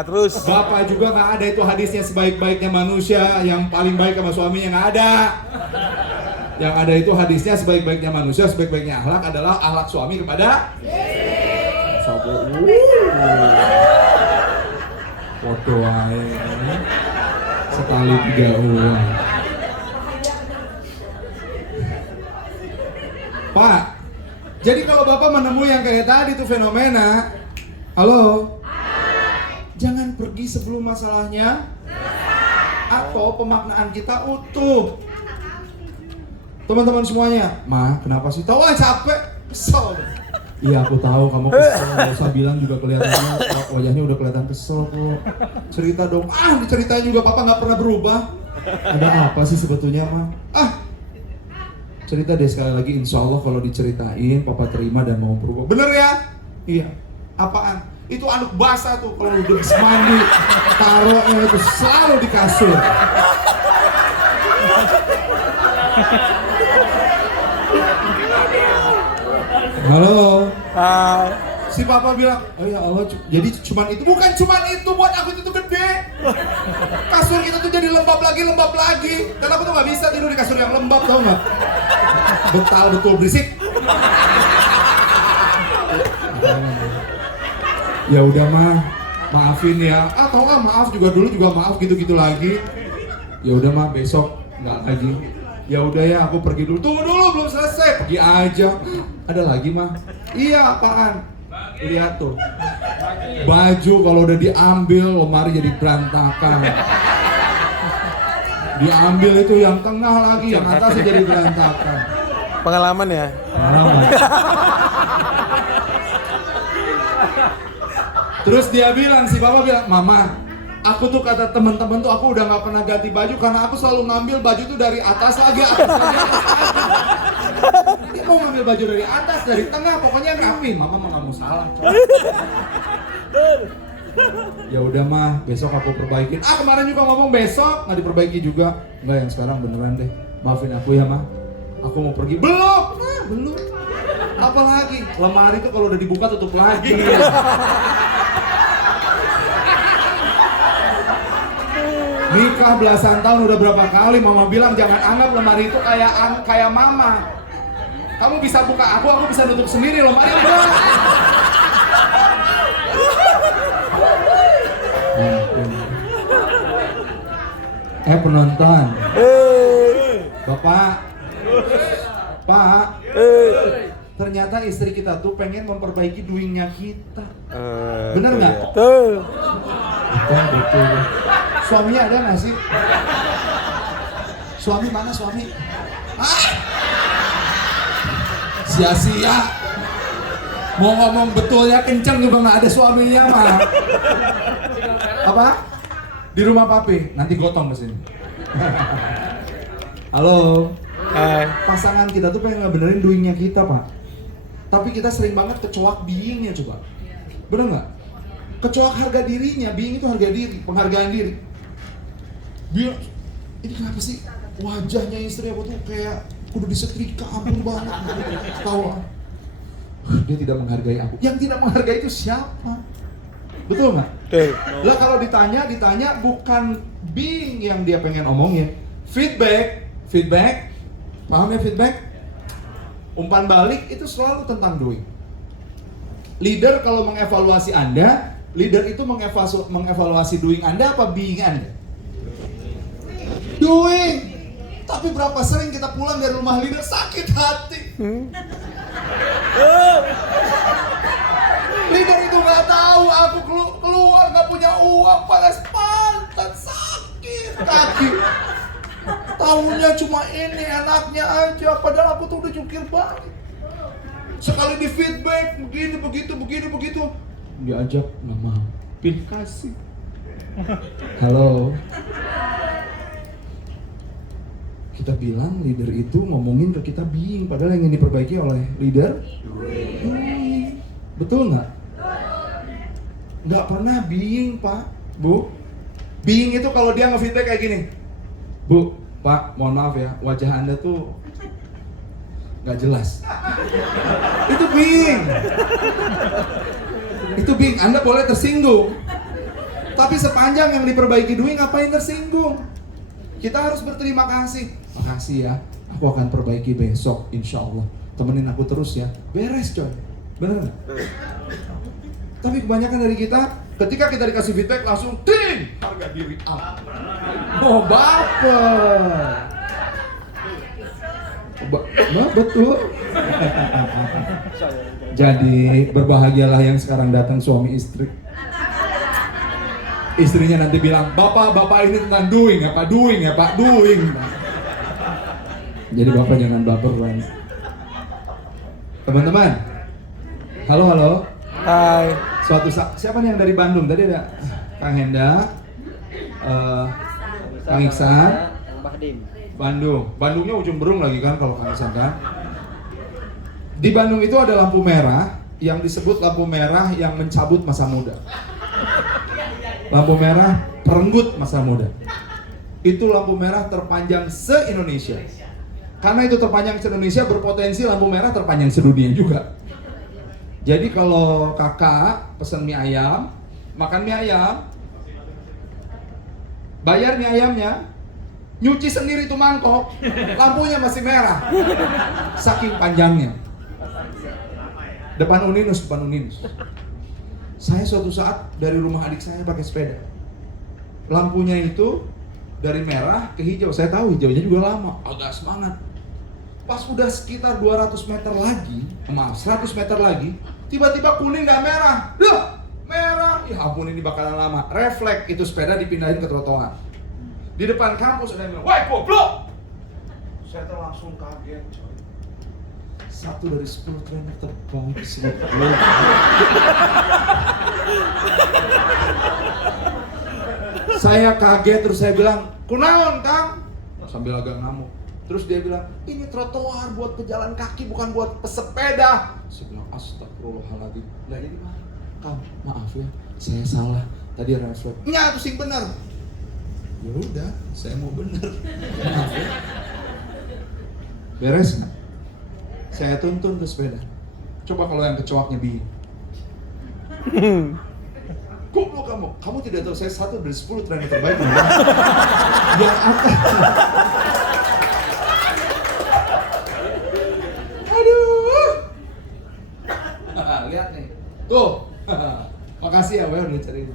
terus. Bapak juga nggak ada itu hadisnya sebaik-baiknya manusia yang paling baik sama suaminya, nggak ada. Yang ada itu hadisnya sebaik-baiknya manusia, sebaik-baiknya akhlak adalah akhlak suami kepada foto wae. Sekali 3 uang. Pak, jadi kalau Bapak menemui yang kayak tadi tuh fenomena, halo? Jangan pergi sebelum masalahnya atau pemaknaan kita utuh. Teman-teman semuanya, Ma, kenapa sih? Tahu capek, kesel. Iya, aku tahu kamu kesel. Gak usah bilang juga kelihatannya, wajahnya udah kelihatan kesel kok. Cerita dong. Diceritain juga, Papa nggak pernah berubah. Ada apa sih sebetulnya, Ma? Cerita deh sekali lagi, insya Allah kalau diceritain, Papa terima dan mau berubah. Bener ya? Iya. Apaan? Itu anduk basah tuh kalau udah habis mandi, taruhnya itu selalu di kasur. Halo. Hai. Si Papa bilang, oh ya Allah, jadi cuman itu. Bukan cuman itu, buat aku itu gede. Kasur kita tuh jadi lembab lagi. Dan aku tuh gak bisa tidur di kasur yang lembab, tau gak? Betal betul, berisik. Ya udah mah, maafin ya. Tau gak, maaf juga dulu juga maaf gitu-gitu lagi. Ya udah mah, besok nggak lagi. Ya udah ya, aku pergi dulu. Tunggu dulu, belum selesai. Pergi aja. Ada lagi mah? Iya, apaan? Lihat tuh. Baju kalau udah diambil, lemari jadi berantakan. Diambil itu yang tengah lagi, yang atas jadi berantakan. Pengalaman ya? Pengalaman. Terus dia bilang, si Bapak bilang, Mama, aku tuh kata teman-teman tuh aku udah nggak pernah ganti baju karena aku selalu ngambil baju tuh dari atas lagi. Dia mau ngambil baju dari atas, dari tengah, pokoknya rapi. Mama mah nggak mau salah. Ya udah mah, besok aku perbaikin. Kemarin juga ngomong besok nggak diperbaiki juga. Enggak, yang sekarang beneran deh. Maafin aku ya mah. Aku mau pergi. Belum. Apalagi lemari tuh kalau udah dibuka tutup lagi. Nikah belasan tahun udah berapa kali Mama bilang jangan anggap lemari itu kayak Mama. Kamu bisa buka aku bisa nutup sendiri lemari enggak. Penonton. Bapak. Pak. Ternyata istri kita tuh pengen memperbaiki doingnya kita. Bener nggak? Betul. Suaminya ada nggak sih? Suami mana suami? Sia-sia. Mau ngomong betulnya kenceng juga nggak ada suaminya mah. Apa? Di rumah papi. Nanti gotong ke sini. Halo. Pasangan kita tuh pengen ngebenerin doingnya kita, Pak. Tapi kita sering banget kecoak beingnya coba. Bener nggak? Kecoak harga dirinya, being itu harga diri, penghargaan diri. Biar, ini kenapa sih wajahnya istri aku tuh kayak kudu disetrika, ampun banget. Tahu? Dia tidak menghargai aku. Yang tidak menghargai itu siapa? Betul nggak? Lah kalau ditanya bukan being yang dia pengen omongin. Feedback. Paham ya feedback? Umpan balik itu selalu tentang doing. Leader kalau mengevaluasi Anda, leader itu mengevaluasi doing Anda apa being Anda? Doing. Tapi berapa sering kita pulang dari rumah leader sakit hati. Leader itu nggak tahu aku keluar nggak punya uang, panas pantat, sakit kaki. Tahunya cuma ini anaknya aja, padahal aku tuh udah jungkir balik. Sekali di feedback begini begitu, diajak mama, pilih kasih. Halo. Kita bilang leader itu ngomongin ke kita being, padahal yang ingin diperbaiki oleh leader doing. Betul nggak? Nggak pernah being, Pak, Bu. Being itu kalau dia nge-feedback kayak gini, Bu, Pak, mohon maaf ya, wajah Anda tuh nggak jelas. Itu being. Anda boleh tersinggung. Tapi sepanjang yang diperbaiki Dwi, ngapain tersinggung? Kita harus berterima kasih. Makasih ya, aku akan perbaiki besok, insya Allah. Temenin aku terus ya. Beres coy, bener nggak? Tapi kebanyakan dari kita, ketika kita dikasih feedback langsung ting, harga diri up. Oh baper. Betul. Jadi berbahagialah yang sekarang datang suami istri. Istrinya nanti bilang, bapak ini tentang doing ya pak, doing ya pak, doing. Jadi bapak jangan baperan. Teman-teman, halo. Hai. Siapa nih yang dari Bandung? Tadi ada Kang Henda, Kang Iksan, Bandungnya ujung berung lagi kan kalau Kang Iksan kan. Di Bandung itu ada lampu merah yang disebut lampu merah yang mencabut masa muda. Lampu merah perenggut masa muda. Itu lampu merah terpanjang se-Indonesia. Karena itu terpanjang se-Indonesia, berpotensi lampu merah terpanjang sedunia juga. Jadi kalau kakak pesen mie ayam, makan mie ayam, bayar mie ayamnya, nyuci sendiri tuh mangkok, lampunya masih merah. Saking panjangnya. Depan Uninus. Saya suatu saat dari rumah adik saya pakai sepeda. Lampunya itu dari merah ke hijau. Saya tahu hijaunya juga lama, agak semangat. Pas udah sekitar 200 meter lagi, 100 meter lagi, tiba-tiba kuning gak merah. Duh, merah. Ya ampun, ini bakalan lama. Refleks itu sepeda dipindahin ke trotoar. Di depan kampus ada yang bilang, "Woi goblok!" Saya tuh langsung kaget, coy. 1 dari 10 trainer terbaik di seluruh dunia. Saya kaget, terus saya bilang, "Kunaon, Kang?" Sambil agak ngamuk. Terus dia bilang, "Ini trotoar buat pejalan kaki, bukan buat pesepeda." Saya bilang, "Astagfirullahaladzim." Lah jadi mana? "Kang, maaf ya, saya salah. Tadi refleks." "Nya, itu sing bener." Ya udah, saya mau bener. Maaf ya. Beres nggak? Saya tuntun ke sepeda. Coba kalau yang kecoaknya bingung. Goblok kamu tidak tahu saya 1 dari 10 trainer terbaik. Yang apa? Aduh. Lihat nih. Tuh. Makasih ya, udah cari.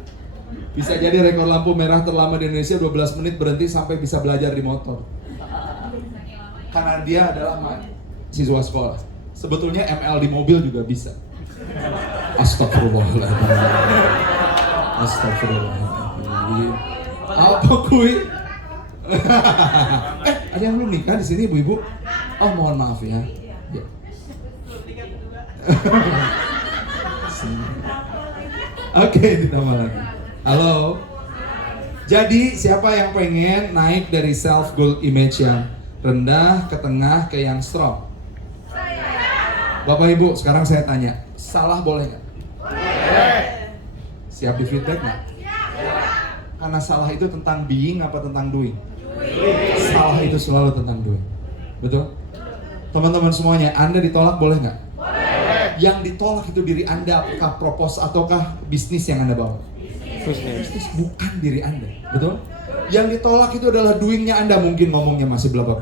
Bisa jadi rekor lampu merah terlama di Indonesia 12 menit berhenti sampai bisa belajar di motor. Karena dia adalah siswa sekolah. Sebetulnya ML di mobil juga bisa. Astagfirullahaladzim. Astagfirullahaladzim. Apa kui? Ada yang belum nikah di sini ibu-ibu? Oh mohon maaf ya. Ya. Oke, ditambah lagi. Halo. Jadi siapa yang pengen naik dari self goal image yang rendah ke tengah ke yang strong? Bapak Ibu, sekarang saya tanya, salah boleh nggak? Siap di feedback nggak? Karena salah itu tentang being apa tentang doing? Salah itu selalu tentang doing. Betul? Teman-teman semuanya, Anda ditolak boleh nggak? Yang ditolak itu diri Anda, apakah propos ataukah bisnis yang Anda bawa? Bisnis bukan diri Anda, betul? Yang ditolak itu adalah doingnya Anda. Mungkin ngomongnya masih belebeb,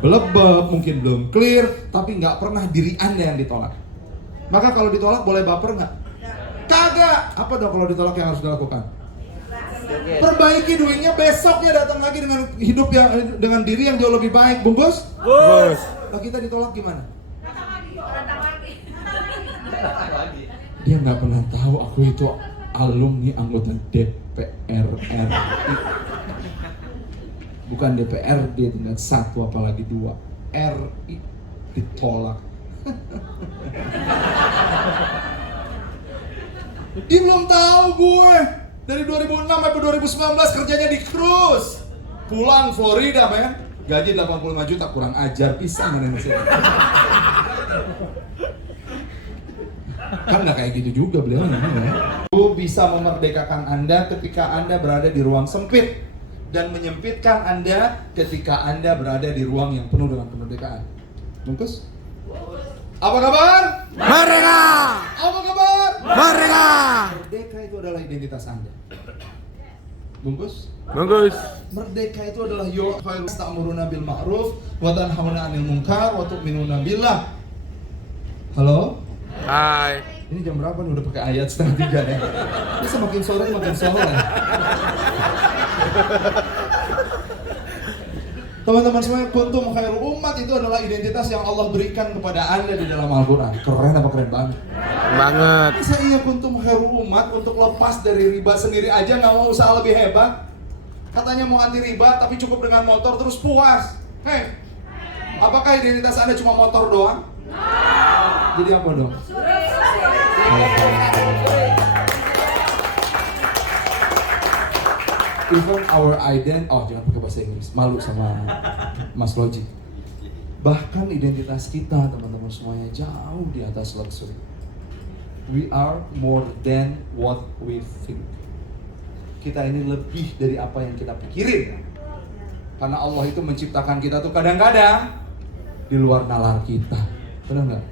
mungkin belum clear, tapi nggak pernah diri Anda yang ditolak. Maka kalau ditolak boleh baper nggak? Kagak. Apa dong kalau ditolak yang harus dilakukan? Perbaiki doingnya, besoknya datang lagi dengan hidup yang dengan diri yang jauh lebih baik, bungkus? Bos. Kalau kita ditolak gimana? Dia nggak pernah tahu aku itu alumni anggota DPR RI. Bukan DPRD tingkat 1 apalagi 2. RI ditolak. Dia belum tahu gue dari 2006 sampai 2019 kerjanya di cruise. Pulang Florida men, gaji 85 juta, kurang ajar pisan ini sih. Kan nggak kayak gitu juga beliau namanya. Bisa memerdekakan Anda ketika Anda berada di ruang sempit dan menyempitkan Anda ketika Anda berada di ruang yang penuh dengan kemerdekaan. Bungkus? Apa kabar? Merdeka! Apa kabar? Merdeka! Merdeka itu adalah identitas Anda. Bungkus? Bungkus. Merdeka itu adalah ta'muruna bil ma'ruf wa tanhauna 'anil munkar wa tu'minuna billah. Halo? Hai. Ini jam berapa nih? Udah pakai ayat 2:30 ya? Ini semakin sore makin soleh. Teman-teman semuanya, kuntum khairul umat itu adalah identitas yang Allah berikan kepada Anda di dalam Al-Quran. Keren apa keren banget? Banget. Masa iya kuntum khairul umat untuk lepas dari riba sendiri aja nggak mau usaha lebih hebat? Katanya mau anti riba tapi cukup dengan motor terus puas. Hei, apakah identitas Anda cuma motor doang? Jadi apa dong? Even our identity, jangan pakai bahasa Inggris, malu sama Mas Logic. Bahkan identitas kita teman-teman semuanya jauh di atas luxury. We are more than what we think. Kita ini lebih dari apa yang kita pikirin. Karena Allah itu menciptakan kita tuh kadang-kadang di luar nalar kita. Benar nggak?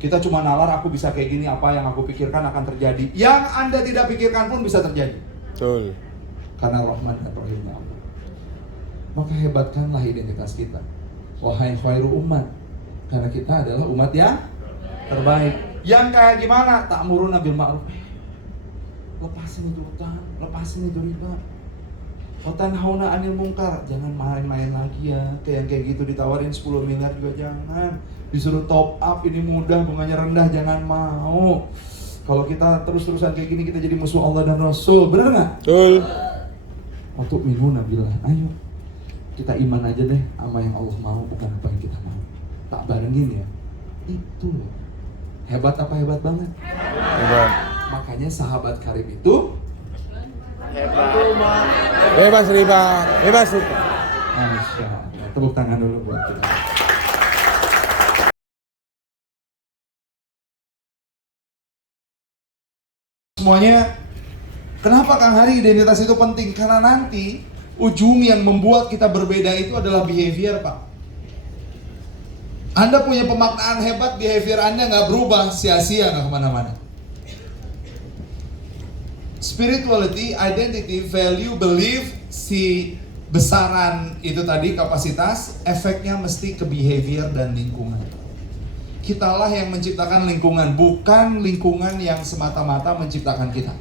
Kita cuma nalar, aku bisa kayak gini, apa yang aku pikirkan akan terjadi. Yang Anda tidak pikirkan pun bisa terjadi. Betul. Karena Rahman dan Rahimnya Allah. Maka hebatkanlah identitas kita. Wahai khairu umat. Karena kita adalah umat yang terbaik. Yang kayak gimana? Ta'muruna bil ma'ruf. Lepasin itu utang, lepasin itu riba. Wa tanhauna 'anil munkar. Jangan main-main lagi ya. Kayak gitu ditawarin 10 miliar juga jangan. Disuruh top up ini mudah, bunganya rendah, jangan mau. Kalau kita terus-terusan kayak gini kita jadi musuh Allah dan Rasul. Benar nggak? Betul. Untuk minuna billah, ayo kita iman aja deh sama yang Allah mau, bukan apa yang kita mau. Tak barengin ya. Itu loh. Hebat apa hebat banget? Hebat. Makanya sahabat karib itu Bebas riba. Bebas riba. Masya Allah. Tepuk tangan dulu buat kita. Semuanya, kenapa Kang Hari identitas itu penting? Karena nanti ujung yang membuat kita berbeda itu adalah behavior, Pak. Anda punya pemaknaan hebat, behavior Anda nggak berubah, sia-sia nggak kemana-mana. Spirituality, identity, value, belief, si besaran itu tadi kapasitas, efeknya mesti ke behavior dan lingkungan. Kitalah yang menciptakan lingkungan, bukan lingkungan yang semata-mata menciptakan kita.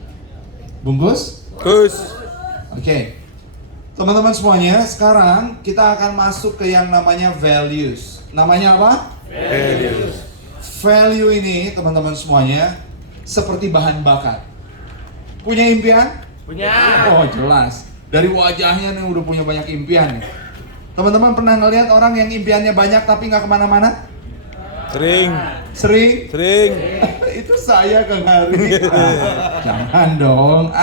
Bungkus? Kus. Oke. Teman-teman semuanya, sekarang kita akan masuk ke yang namanya values. Namanya apa? Values. Value ini, teman-teman semuanya, seperti bahan bakar. Punya impian? Punya. Oh, jelas. Dari wajahnya nih udah punya banyak impian nih. Teman-teman pernah ngelihat orang yang impiannya banyak tapi nggak kemana-mana? Sering. Sering? Sering. Itu saya Kang Hari. Jangan dong.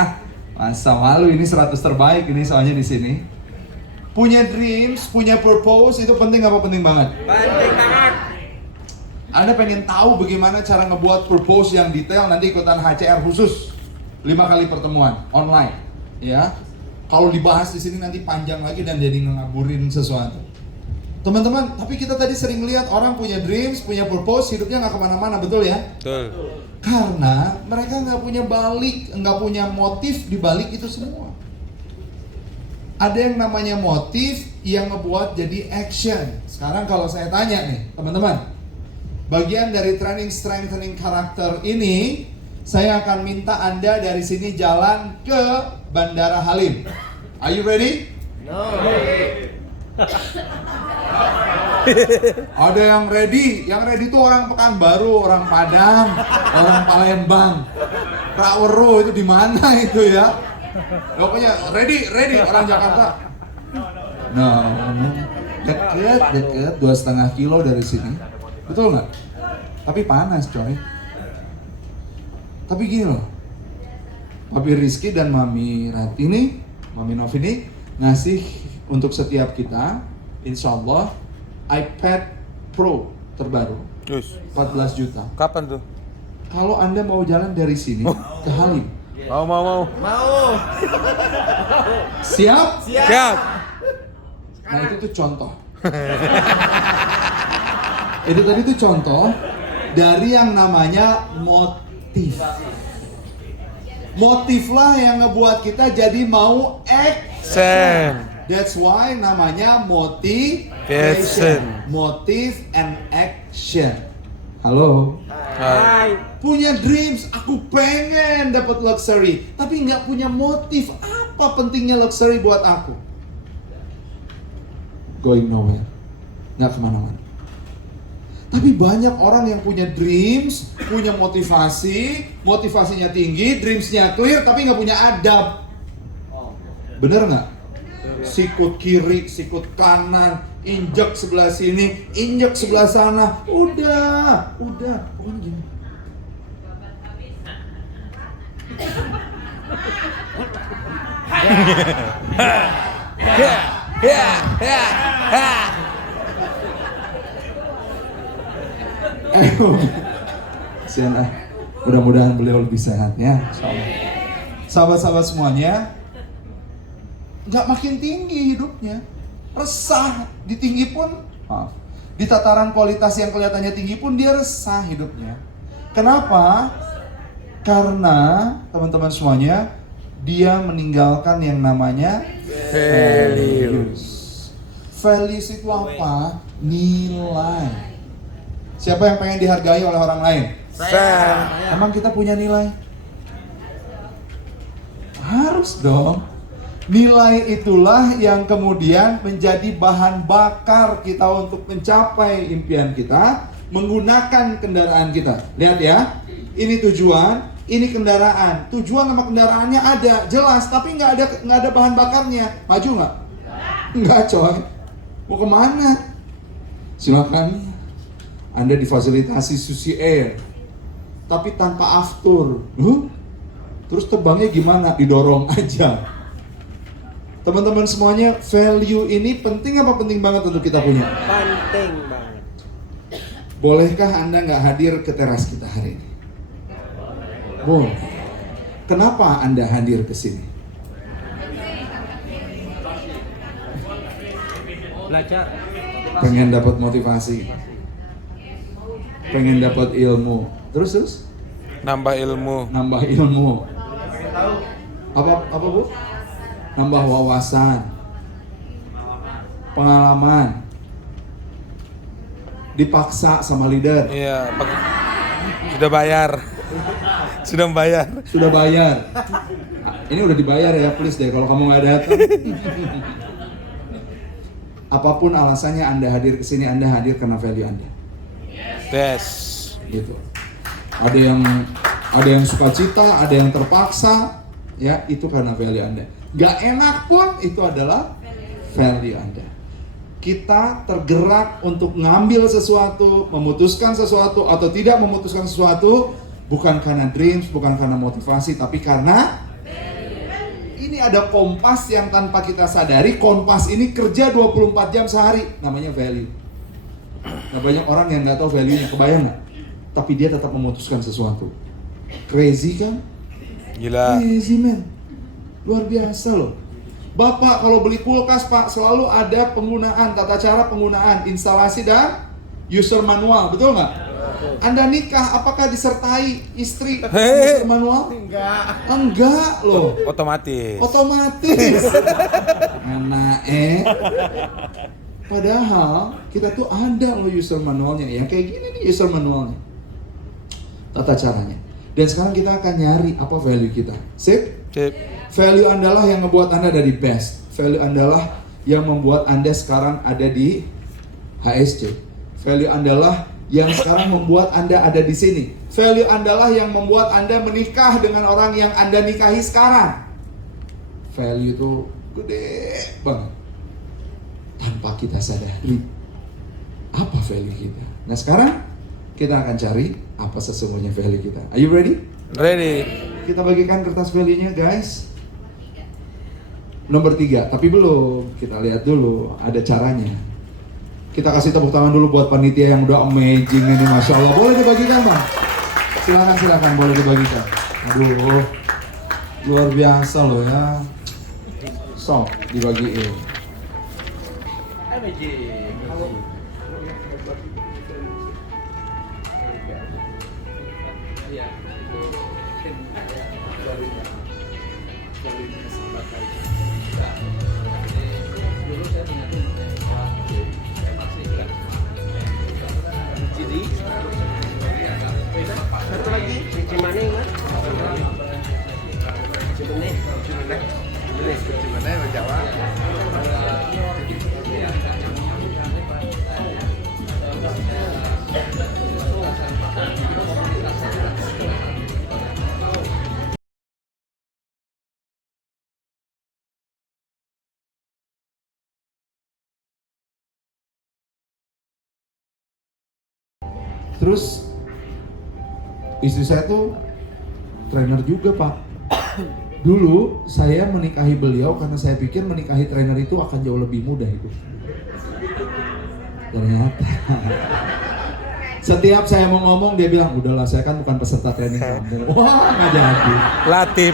Masa malu, ini 100 terbaik ini soalnya di sini. Punya dreams, punya purpose itu penting apa penting banget? Penting banget. Anda pengen tahu bagaimana cara ngebuat purpose yang detail, nanti ikutan HCR khusus 5 kali pertemuan online, ya. Kalau dibahas di sini nanti panjang lagi dan jadi ngaburin sesuatu. Teman-teman, tapi kita tadi sering lihat orang punya dreams, punya purpose, hidupnya nggak kemana-mana, betul ya? Betul. Karena mereka nggak punya motif di balik itu semua. Ada yang namanya motif yang ngebuat jadi action. Sekarang kalau saya tanya nih, teman-teman, bagian dari training strengthening karakter ini, saya akan minta Anda dari sini jalan ke Bandara Halim. Are you ready? No. Ada yang ready itu orang Pekanbaru, orang Padang, orang Palembang, Rawero itu di mana itu ya? Pokoknya ready orang Jakarta. No, deket 2,5 kilo dari sini, betul nggak? Tapi panas coy. Tapi gini loh, Papi Rizky dan Mami Ratini, Mami Novini ngasih untuk setiap kita, insya Allah iPad Pro terbaru, Terus. 14 juta. Kapan tuh? Kalau Anda mau jalan dari sini ke Halim, Mau. siap? Siap. Nah itu tuh contoh. Itu tadi tuh contoh dari yang namanya motif. Motiflah yang ngebuat kita jadi mau Sen. That's why namanya motivation. Motivation. Motive and action. Halo. Hai. Punya dreams, aku pengen dapat luxury, tapi nggak punya motif. Apa pentingnya luxury buat aku? Going nowhere, nggak kemana-mana. Tapi banyak orang yang punya dreams, punya motivasi, motivasinya tinggi, dreamsnya clear, tapi nggak punya adab. Bener nggak? Sikut kiri, sikut kanan, injek sebelah sini, injek sebelah sana. Udah, pokoknya gini. Kasihan ah. Mudah-mudahan beliau lebih sehat ya. Sahabat-sahabat semuanya, nggak makin tinggi hidupnya, resah. Di tinggi pun, maaf, di tataran kualitas yang kelihatannya tinggi pun dia resah hidupnya. Kenapa? Karena teman-teman semuanya, dia meninggalkan yang namanya values. Values itu apa? Nilai. Siapa yang pengen dihargai oleh orang lain? Saya. Emang kita punya nilai? Harus dong. Nilai itulah yang kemudian menjadi bahan bakar kita untuk mencapai impian kita, menggunakan kendaraan kita. Lihat ya, ini tujuan, ini kendaraan. Tujuan sama kendaraannya ada, jelas, tapi nggak ada bahan bakarnya. Maju nggak? Nggak coy. Mau kemana? Silakan. Anda difasilitasi Susi Air, tapi tanpa aftur. Terus terbangnya gimana? Didorong aja. Teman-teman semuanya, value ini penting apa penting banget untuk kita punya? Penting banget. Bolehkah Anda nggak hadir ke teras kita hari ini? Boleh. Kenapa Anda hadir ke sini? Belajar. Pengen dapat motivasi, pengen dapat ilmu, terus Nambah ilmu. nambah ilmu. Apa Bu? Nambah wawasan, pengalaman. Dipaksa sama leader. Iya, sudah bayar. Sudah bayar. Sudah bayar. Ini udah dibayar ya, please deh kalau kamu nggak datang. Apapun alasannya Anda hadir ke sini, Anda hadir karena value Anda. Yes. Gitu. Ada yang sukacita, ada yang terpaksa, ya itu karena value Anda. Gak enak pun itu adalah value Anda. Kita tergerak untuk ngambil sesuatu, memutuskan sesuatu atau tidak memutuskan sesuatu bukan karena dreams, bukan karena motivasi, tapi karena ini ada kompas yang tanpa kita sadari, kompas ini kerja 24 jam sehari, namanya value. Nah banyak orang yang nggak tahu value-nya, kebayang nggak? Tapi dia tetap memutuskan sesuatu. Crazy kan? Gila. Crazy man, luar biasa loh. Bapak kalau beli kulkas Pak selalu ada penggunaan, tata cara penggunaan, instalasi dan user manual, betul nggak? Anda nikah apakah disertai istri user manual? Enggak loh. Otomatis. Anak Padahal kita tuh ada loh user manualnya, yang kayak gini nih user manualnya, tata caranya. Dan sekarang kita akan nyari apa value kita. Sip? Sip. Value Anda lah yang membuat Anda dari best. Value Anda lah yang membuat Anda sekarang ada di HSC. Value Anda lah yang sekarang membuat Anda ada di sini. Value Anda lah yang membuat Anda menikah dengan orang yang Anda nikahi sekarang. Value itu gede banget. Tanpa kita sadari apa value kita. Nah sekarang kita akan cari apa sesungguhnya value kita. Are you ready? Ready. Kita bagikan kertas value-nya guys. Nomor 3, tapi belum. Kita lihat dulu, ada caranya. Kita kasih tepuk tangan dulu buat panitia yang udah amazing ini, Masya Allah. Boleh dibagikan Bang? Silakan, boleh dibagikan. Aduh, luar biasa loh ya. Sok, dibagiin. Satu lagi, Cimaning kan? Cimaning. Terus istri saya tuh trainer juga, Pak. Dulu saya menikahi beliau karena saya pikir menikahi trainer itu akan jauh lebih mudah itu. Ternyata setiap saya mau ngomong dia bilang, udahlah saya kan bukan peserta training kamu. Wah, nggak jadi.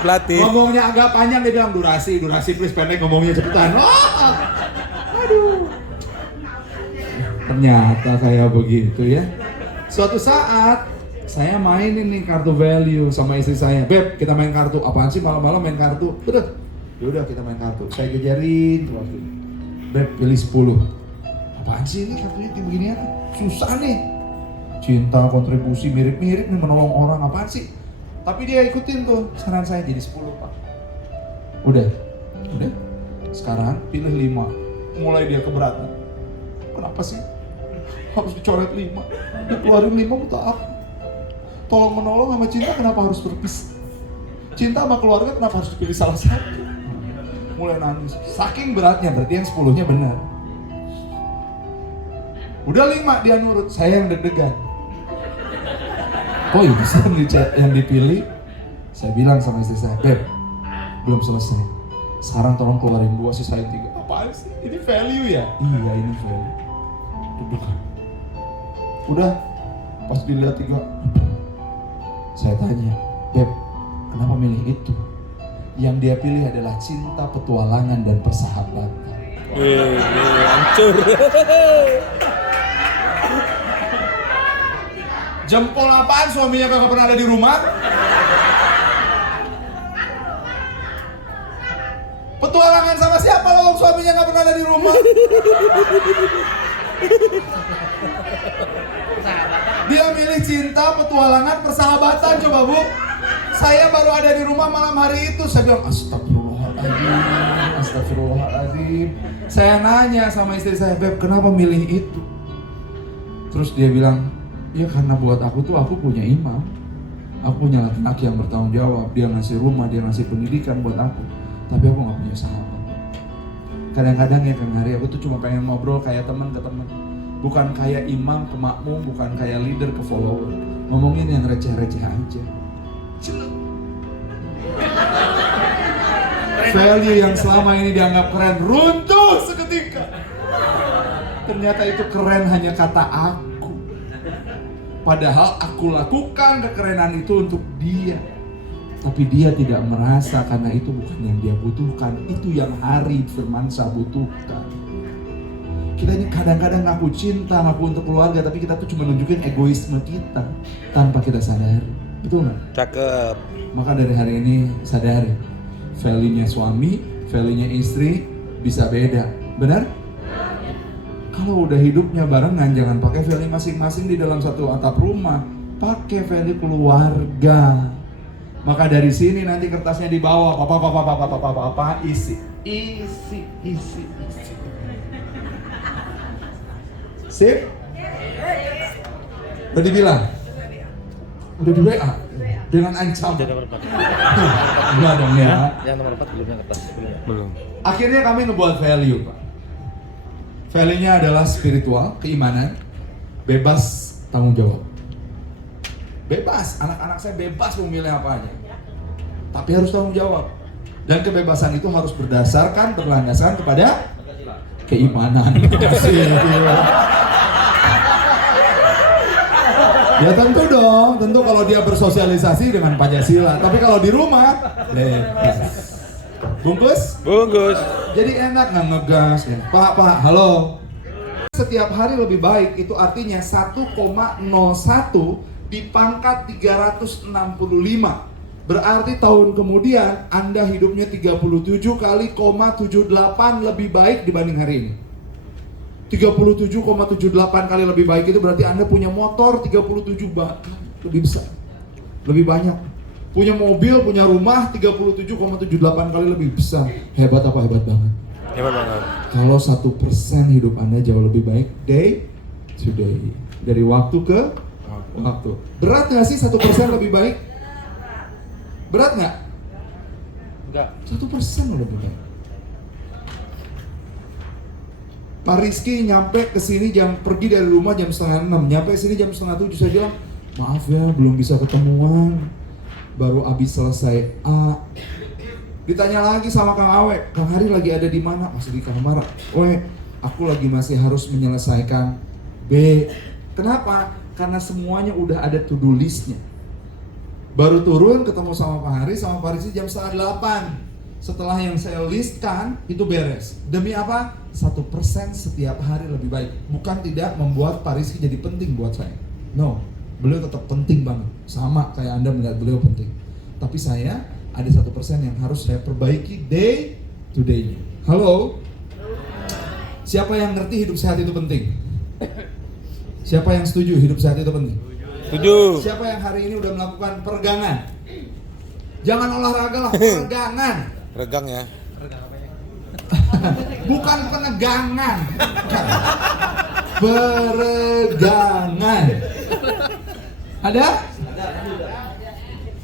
Pelatih. Ngomongnya agak panjang dia bilang durasi please pendek, ngomongnya cepetan. Wah, aduh. Ternyata kayak begitu ya. Suatu saat saya mainin nih kartu value sama istri saya. Beb, kita main kartu. Apaan sih malam-malam main kartu? Udah kita main kartu. Saya kejarin tuh waktu. Beb, pilih 10. Apaan sih ini kartunya beginian? Susah nih. Cinta, kontribusi, mirip-mirip nih menolong orang. Apaan sih? Tapi dia ikutin tuh saran saya jadi 10, Pak. Udah. Sekarang pilih 5. Mulai dia keberatan. Kenapa sih? Harus dicoret 5. Dikeluarin 5 buat apa? Tolong menolong sama cinta kenapa harus berpisah? Cinta sama keluarga kenapa harus dipilih salah satu? Mulai nangis. Saking beratnya, berarti yang 10-nya benar. Udah 5 dia nurut, saya yang deg-degan. Oh iya bisa yang dipilih. Saya bilang sama istri saya, Beb, belum selesai. Sekarang tolong keluarin 2, sisain 3. Apaan sih? Ini value ya? Iya ini value. Deg-degan. Udah, pas dilihat 3, saya tanya, Beb, kenapa milih itu? Yang dia pilih adalah cinta, petualangan, dan persahabatan. Hancur. Jempol apaan suaminya kagak pernah ada di rumah? Petualangan sama siapa kalau suaminya nggak pernah ada di rumah? Dia milih cinta, petualangan, persahabatan. Coba Bu, saya baru ada di rumah malam hari itu. Saya bilang astagfirullahaladzim. Saya nanya sama istri saya, Beb, kenapa milih itu? Terus dia bilang, ya karena buat aku tuh aku punya imam. Aku punya laki-laki yang bertanggung jawab. Dia ngasih rumah, dia ngasih pendidikan buat aku. Tapi aku gak punya sahabat. Kadang-kadang ya Kang Hari, aku tuh cuma pengen ngobrol kayak teman ke teman. Bukan kayak imam ke makmum, bukan kayak leader ke follower. Ngomongin yang receh-receh aja. Value yang selama ini dianggap keren runtuh seketika. Ternyata itu keren hanya kata aku. Padahal aku lakukan kekerenan itu untuk dia. Tapi dia tidak merasa karena itu bukan yang dia butuhkan. Itu yang Hari Firmansyah butuhkan. Kita ini kadang-kadang ngaku cinta, ngaku untuk keluarga, tapi kita tuh cuma nunjukin egoisme kita tanpa kita sadari. Betul nggak? Cakep. Maka dari hari ini sadari, value-nya suami, value-nya istri bisa beda. Benar? Kalau udah hidupnya barengan, jangan pakai value masing-masing di dalam satu atap rumah. Pakai value keluarga. Maka dari sini nanti kertasnya dibawa, apa isi. Sip? Udah dibilang? Udah di WA? Dengan ancam? Enggak dong ya? Yang nomor 4 belum yang kertas. Belum. Akhirnya kami ngebuat value, Pak. Value-nya adalah spiritual, keimanan, bebas tanggung jawab. Bebas, anak-anak saya bebas memilih apa aja. Tapi harus tanggung jawab. Dan kebebasan itu harus berdasarkan, berlandaskan kepada keimanan. Ya tentu dong, tentu kalau dia bersosialisasi dengan Pancasila. Tapi kalau di rumah, bebas. Bungkus? Bungkus. Jadi enak nggak ngegas ya. Pak, halo. Setiap hari lebih baik itu artinya 1,01 dipangkat 365. Berarti tahun kemudian Anda hidupnya 37 kali 78 lebih baik dibanding hari ini. 37,78 kali lebih baik itu berarti Anda punya motor 37 bahkan lebih besar, lebih banyak. Punya mobil, punya rumah 37,78 kali lebih besar. Hebat apa? Hebat banget. Hebat banget. Kalau 1% hidup Anda jauh lebih baik day to day, dari waktu ke waktu. Berat nggak sih 1% lebih baik? Berat nggak? Enggak. 1% lebih baik. Pak Rizky nyampe ke sini pergi dari rumah jam 5:30, nyampe sini jam 6:30. Saya bilang, maaf ya belum bisa ketemuan, baru habis selesai A. Ditanya lagi sama Kang Awe, Kang Hari lagi ada di mana? Masih di kamar. Aku lagi masih harus menyelesaikan B. Kenapa? Karena semuanya udah ada to do listnya. Baru turun ketemu sama Pak Hari, sama Pak Rizky jam 7:30. Setelah yang saya listkan itu beres. Demi apa? 1% setiap hari lebih baik. Bukan tidak membuat Pak Rizky jadi penting buat saya. No, beliau tetap penting banget. Sama kayak Anda melihat beliau penting. Tapi saya ada 1% yang harus saya perbaiki day to day. Halo? Siapa yang ngerti hidup sehat itu penting? Siapa yang setuju hidup sehat itu penting? Setuju. Siapa yang hari ini udah melakukan peregangan? Jangan olahraga lah, peregangan. Regang ya. Bukan penegangan. Peregangan. Ada?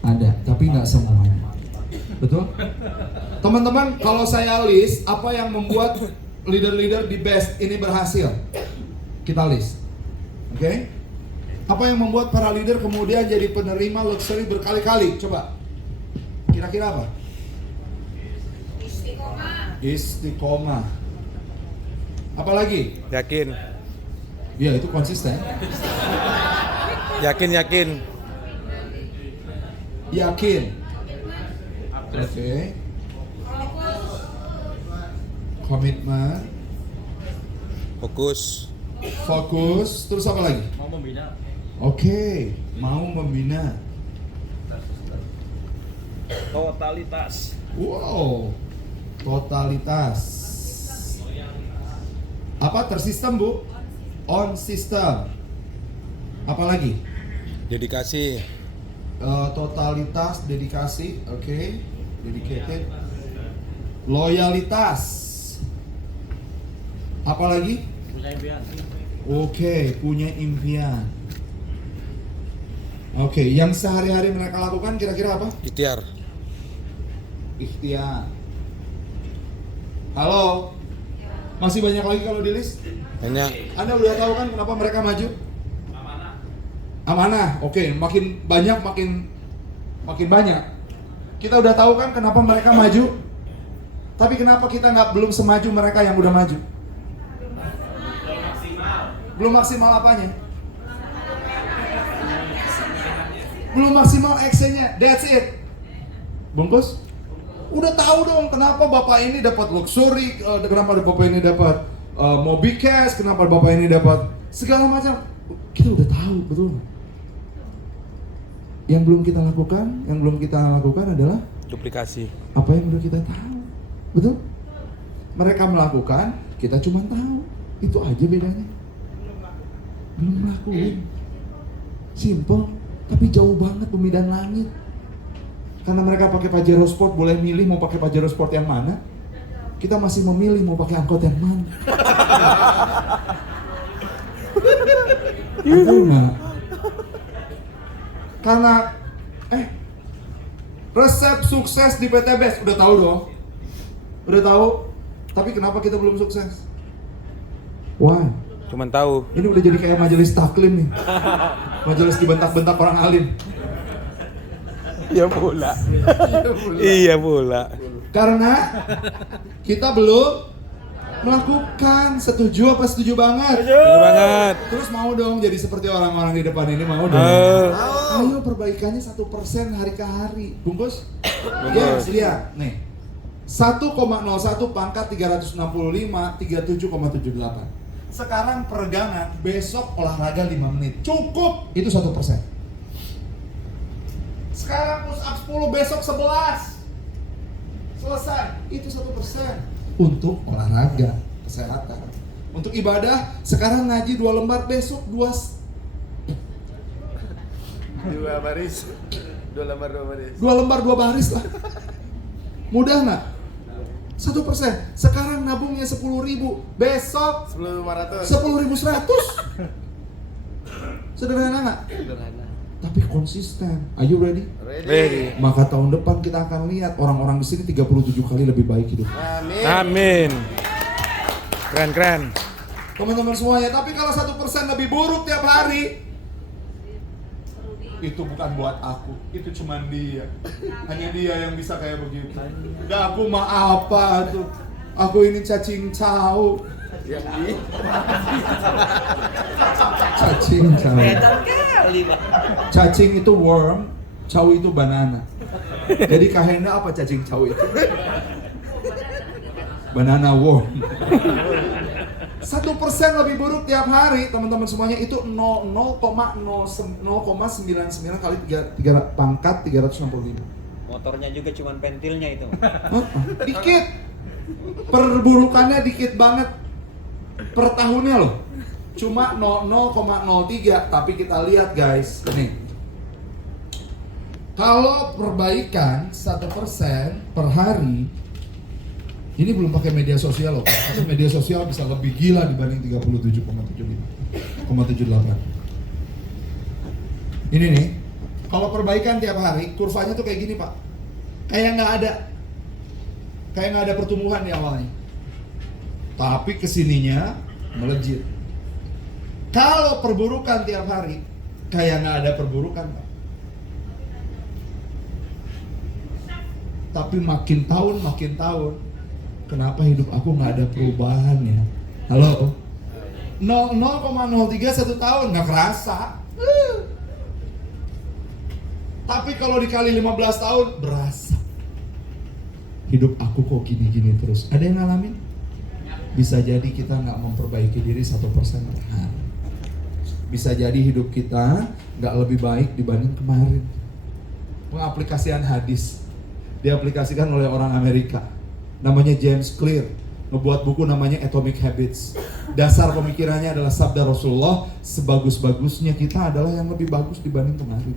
Ada, tapi nggak semuanya. Betul? Teman-teman, kalau saya list apa yang membuat leader-leader di best ini berhasil, kita list. Oke? Apa yang membuat para leader kemudian jadi penerima luxury berkali-kali? Coba. Kira-kira apa? Istiqomah. Apalagi? Yakin. Ya, itu konsisten. Yakin. Yakin. Oke. Komitmen. Fokus. Fokus. Terus apa lagi? Mau membina. Oke. Mau membina. Totalitas. Wow. Totalitas. Apa? Tersistem, Bu? On system. Apalagi? Dedikasi. Totalitas, dedikasi, oke. Dedicated. Loyalitas. Apalagi? Punya impian. Oke, punya impian. Oke, yang sehari-hari mereka lakukan kira-kira apa? Ikhtiar. Ikhtiar. Halo? Masih banyak lagi kalau di list? Banyak. Anda udah tahu kan kenapa mereka maju? Amanah. Oke, makin banyak makin banyak. Kita udah tahu kan kenapa mereka maju? Tapi kenapa kita belum semaju mereka yang udah maju? Belum maksimal apanya? Belum maksimal actionnya. That's it. Bungkus? Udah tahu dong kenapa bapak ini dapat luxury, kenapa bapak ini dapat mobil cash, kenapa bapak ini dapat segala macam. Kita udah tahu, betul. Yang belum kita lakukan adalah Duplikasi. apa yang udah kita tahu, betul? Mereka melakukan, kita cuma tahu. Itu aja bedanya. Belum lakuin. Simple, tapi jauh banget pembidan langit. Karena mereka pakai Pajero Sport, boleh milih mau pakai Pajero Sport yang mana. Kita masih memilih mau pakai angkot yang mana. Betul nggak? Karena resep sukses di PT Best udah tahu dong. Udah tahu. Tapi kenapa kita belum sukses? Why? Cuman tahu. Ini udah jadi kayak majelis taklim nih. Majelis dibentak-bentak orang alim. Iya pula. Iya pula. Karena kita belum melakukan. Setuju apa setuju banget? Setuju banget. Terus mau dong jadi seperti orang-orang di depan ini, mau dong. Ayo perbaikannya 1% hari ke hari. Bungkus? Yes, lihat nih. 1,01 pangkat 365 37,78. Sekarang peregangan, besok olahraga 5 menit. Cukup. Itu 1%. Sekarang push up 10, besok 11. Selesai. Itu 1%. Untuk olahraga, kesehatan. Untuk ibadah, sekarang ngaji 2 lembar, besok 2 baris. 2 lembar 2 baris. 2 lembar 2 baris lah. Mudah nggak? 1%. Sekarang nabungnya 10.000, besok 10.500. 10.100. Sederhana nggak? Sederhana. Tapi konsisten. Are you ready? Ready. Maka tahun depan kita akan lihat orang-orang di sini 37 kali lebih baik hidup. Amin. Keren. Teman-teman semuanya, tapi kalau 1% lebih buruk tiap hari, itu bukan buat aku, itu cuman dia. Hanya dia yang bisa kayak begitu. Udah aku mah apa tuh? Aku ini cacing cau. Cacing cau. Cacing itu worm, cau itu banana. Jadi kahena apa cacing cau itu? Banana worm. 1% lebih buruk tiap hari, teman-teman semuanya, itu 0,99 kali 3 pangkat 365. Motornya juga cuman pentilnya itu. Dikit. Perburukannya dikit banget per tahunnya loh. Cuma 0,03, tapi kita lihat guys, nih. Kalau perbaikan 1% per hari, ini belum pakai media sosial loh. Tapi media sosial bisa lebih gila dibanding 37,78. Ini nih, kalau perbaikan tiap hari, kurvanya tuh kayak gini Pak. Kayak nggak ada pertumbuhan di awalnya. Tapi kesininya melejit. Kalau perburukan tiap hari, kayak nggak ada perburukan Pak. Tapi makin tahun, kenapa hidup aku nggak ada perubahan ya? Halo? 0,03 1 tahun nggak kerasa. Tapi kalau dikali 15 tahun berasa. Hidup aku kok gini-gini terus. Ada yang ngalamin? Bisa jadi kita nggak memperbaiki diri 1% per hari. Bisa jadi hidup kita nggak lebih baik dibanding kemarin. Pengaplikasian hadis diaplikasikan oleh orang Amerika. Namanya James Clear, ngebuat buku namanya Atomic Habits. Dasar pemikirannya adalah sabda Rasulullah, sebagus-bagusnya kita adalah yang lebih bagus dibanding kemarin.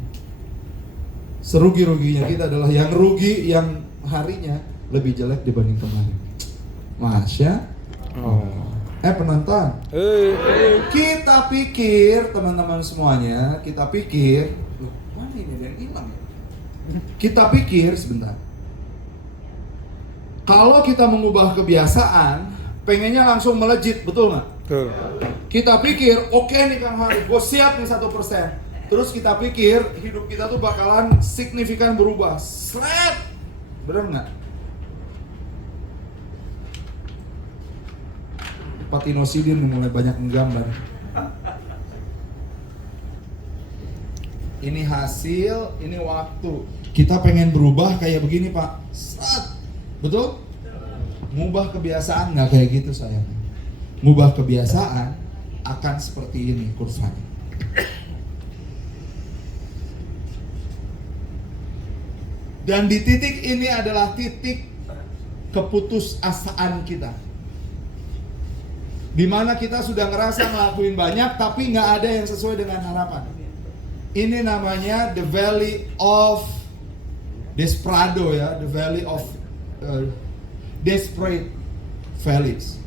Serugi-ruginya kita adalah yang rugi yang harinya lebih jelek dibanding kemarin. Masya penonton, kita pikir, teman-teman semuanya, kita pikir, loh, mana ini ada yang hilang ya? Kita pikir, sebentar, kalau kita mengubah kebiasaan, pengennya langsung melejit, betul nggak? Betul. Kita pikir, oke nih Kang Hari, gue siap nih 1%. Terus kita pikir, hidup kita tuh bakalan signifikan berubah. Sret! Bener nggak? Pak Tino Sidin mulai banyak menggambar. Ini hasil, ini waktu. Kita pengen berubah kayak begini Pak. Sret! Betul? Ngubah kebiasaan nggak kayak gitu sayang. Ngubah kebiasaan akan seperti ini kurvanya. Dan di titik ini adalah titik keputusasaan kita. Dimana kita sudah ngerasa ngelakuin banyak tapi nggak ada yang sesuai dengan harapan. Ini namanya the valley of desperado ya, the valley of desperate valleys.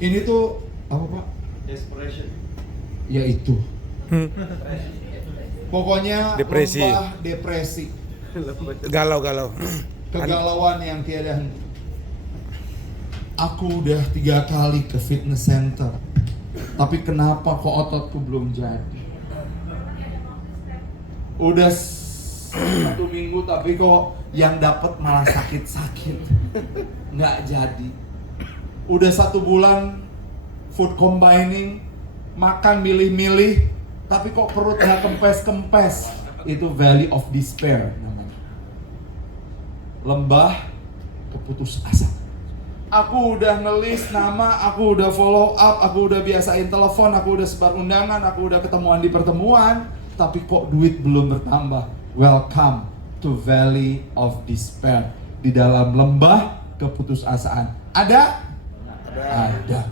Ini tuh apa Pak? Desperation. Ya itu. Pokoknya Depresi. lembah depresi. Galau. Kegalauan yang tiada henti. Aku udah 3 kali ke fitness center, tapi kenapa kok ototku belum jadi? Udah 1 minggu tapi kok yang dapat malah sakit-sakit. Nggak jadi. Udah 1 bulan food combining, makan milih-milih, tapi kok perut nggak kempes-kempes. Itu valley of despair namanya. Lembah keputusasaan. Aku udah ngelis nama, aku udah follow up, aku udah biasain telepon, aku udah sebar undangan, aku udah ketemuan di pertemuan, tapi kok duit belum bertambah. Welcome to valley of despair. Di dalam lembah keputusasaan. Ada? Ada.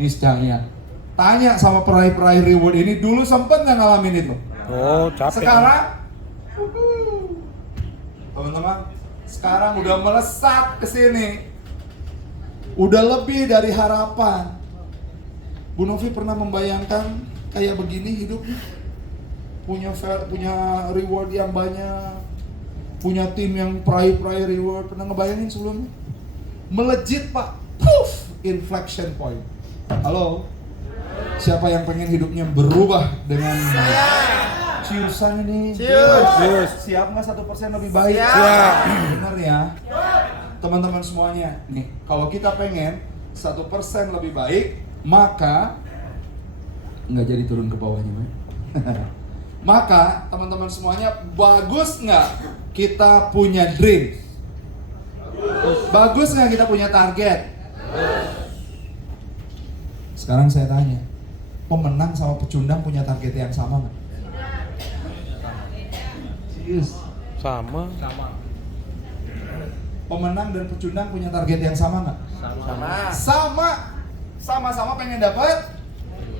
Niscaya. Tanya sama peraih-peraih reward ini, dulu sempet nggak ngalamin itu? Oh, capek. Sekarang, teman-teman, sekarang udah melesat ke sini. Udah lebih dari harapan. Bu Novi pernah membayangkan kayak begini hidupnya? Punya reward yang banyak, punya tim yang peraih reward. Pernah ngebayangin sebelumnya? Melejit Pak, poof, inflection point. Halo, siapa yang pengen hidupnya berubah dengan ciusan ini? Cius. Siap nggak 1% lebih baik? Siap. Bener ya, teman-teman semuanya. Nih, kalau kita pengen 1% lebih baik, maka nggak jadi turun ke bawahnya, Pak. Maka teman-teman semuanya, bagus nggak kita punya dream? Bagus nggak kita punya target? Sekarang saya tanya, pemenang sama pecundang punya target yang sama nggak? Serius? Sama. Pemenang dan pecundang punya target yang sama nggak? Sama. Sama-sama pengen dapat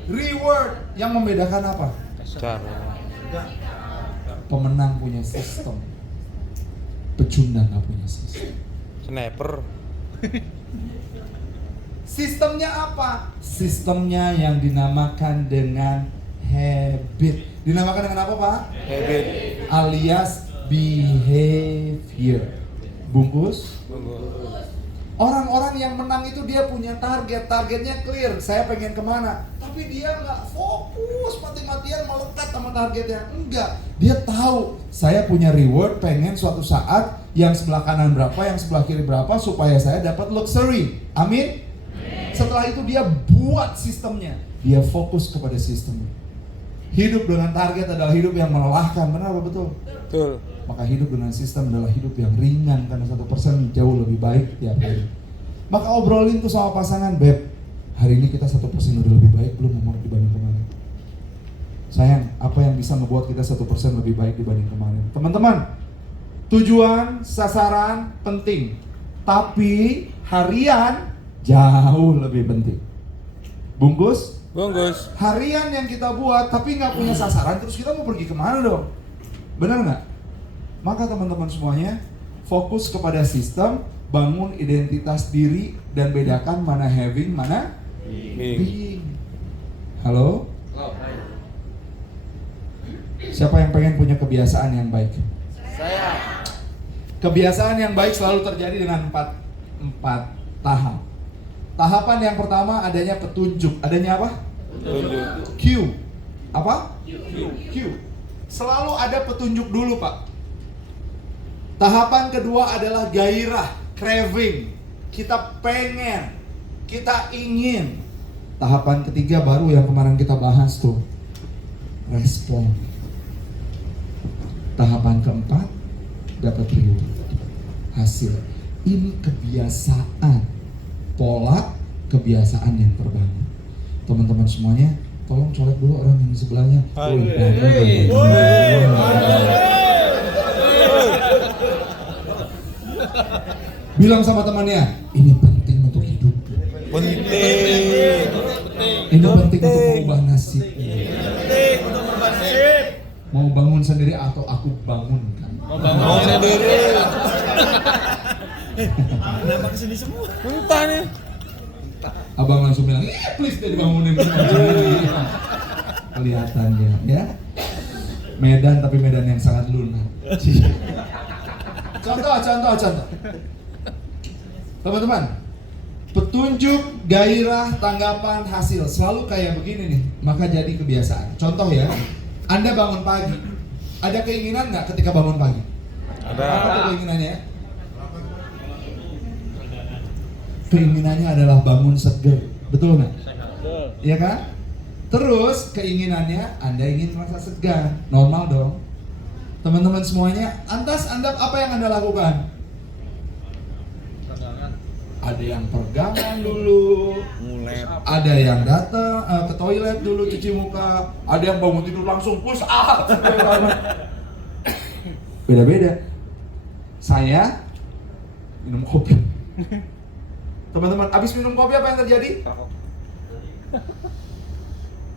reward. Yang membedakan apa? Cara. Pemenang punya sistem, pecundang nggak punya sistem. Sniper. Sistemnya apa? Sistemnya yang dinamakan dengan habit. Dinamakan dengan apa, Pak? Habit. Alias behavior. Bungkus? Orang-orang yang menang itu dia punya targetnya clear. Saya pengen kemana? Tapi dia nggak fokus, mati-matian melekat sama targetnya. Enggak, dia tahu saya punya reward, pengen suatu saat yang sebelah kanan berapa, yang sebelah kiri berapa, supaya saya dapat luxury. Amin? Setelah itu dia buat sistemnya. Dia fokus kepada sistemnya. Hidup dengan target adalah hidup yang melelahkan, benar apa betul? Betul. Maka hidup dengan sistem adalah hidup yang ringan, karena 1% jauh lebih baik tiap hari. Maka obrolin tuh sama pasangan, Beb, hari ini kita 1% udah lebih baik belum dibanding kemarin? Sayang, apa yang bisa membuat kita 1% lebih baik dibanding kemarin? Teman-teman, tujuan, sasaran penting, tapi harian jauh lebih penting. Bungkus? Bungkus. Harian yang kita buat tapi nggak punya sasaran, terus kita mau pergi kemana dong? Benar nggak? Maka teman-teman semuanya, fokus kepada sistem, bangun identitas diri, dan bedakan mana having, mana being. Halo? Siapa yang pengen punya kebiasaan yang baik? Saya. Kebiasaan yang baik selalu terjadi dengan empat tahap. Tahapan yang pertama adanya petunjuk. Adanya apa? Tunjuk. Q. Apa? Q. Selalu ada petunjuk dulu, Pak. Tahapan kedua adalah gairah, craving. Kita pengen, kita ingin. Tahapan ketiga baru yang kemarin kita bahas tuh, respon. Tahapan keempat dapat reward, hasil. Ini kebiasaan, pola kebiasaan yang terbangun. Teman-teman semuanya, tolong colek dulu orang yang di sebelahnya. Bilang sama temannya, ini penting untuk hidup. Penting. Ini penting untuk mengubah nasib. Mau bangun sendiri atau aku bangunkan? Bangun sendiri. Kenapa kesini semua? Entah nih. Abang langsung bilang, please deh dibangunin. Kelihatannya, ya. Medan, tapi Medan yang sangat lunak. Contoh. Teman-teman, petunjuk, gairah, tanggapan, hasil selalu kayak begini nih. Maka jadi kebiasaan. Contoh ya, Anda bangun pagi, ada keinginan nggak ketika bangun pagi? Ada. Apa tuh keinginannya? Keinginannya adalah bangun seger, betul nggak? Iya kan? Terus keinginannya Anda ingin merasa segar, normal dong. Teman-teman semuanya, antas Anda apa yang Anda lakukan? Ada yang peregangan dulu, ada yang datang ke toilet dulu cuci muka, ada yang bangun tidur langsung push up. Beda-beda. Saya minum kopi. Teman-teman, abis minum kopi apa yang terjadi?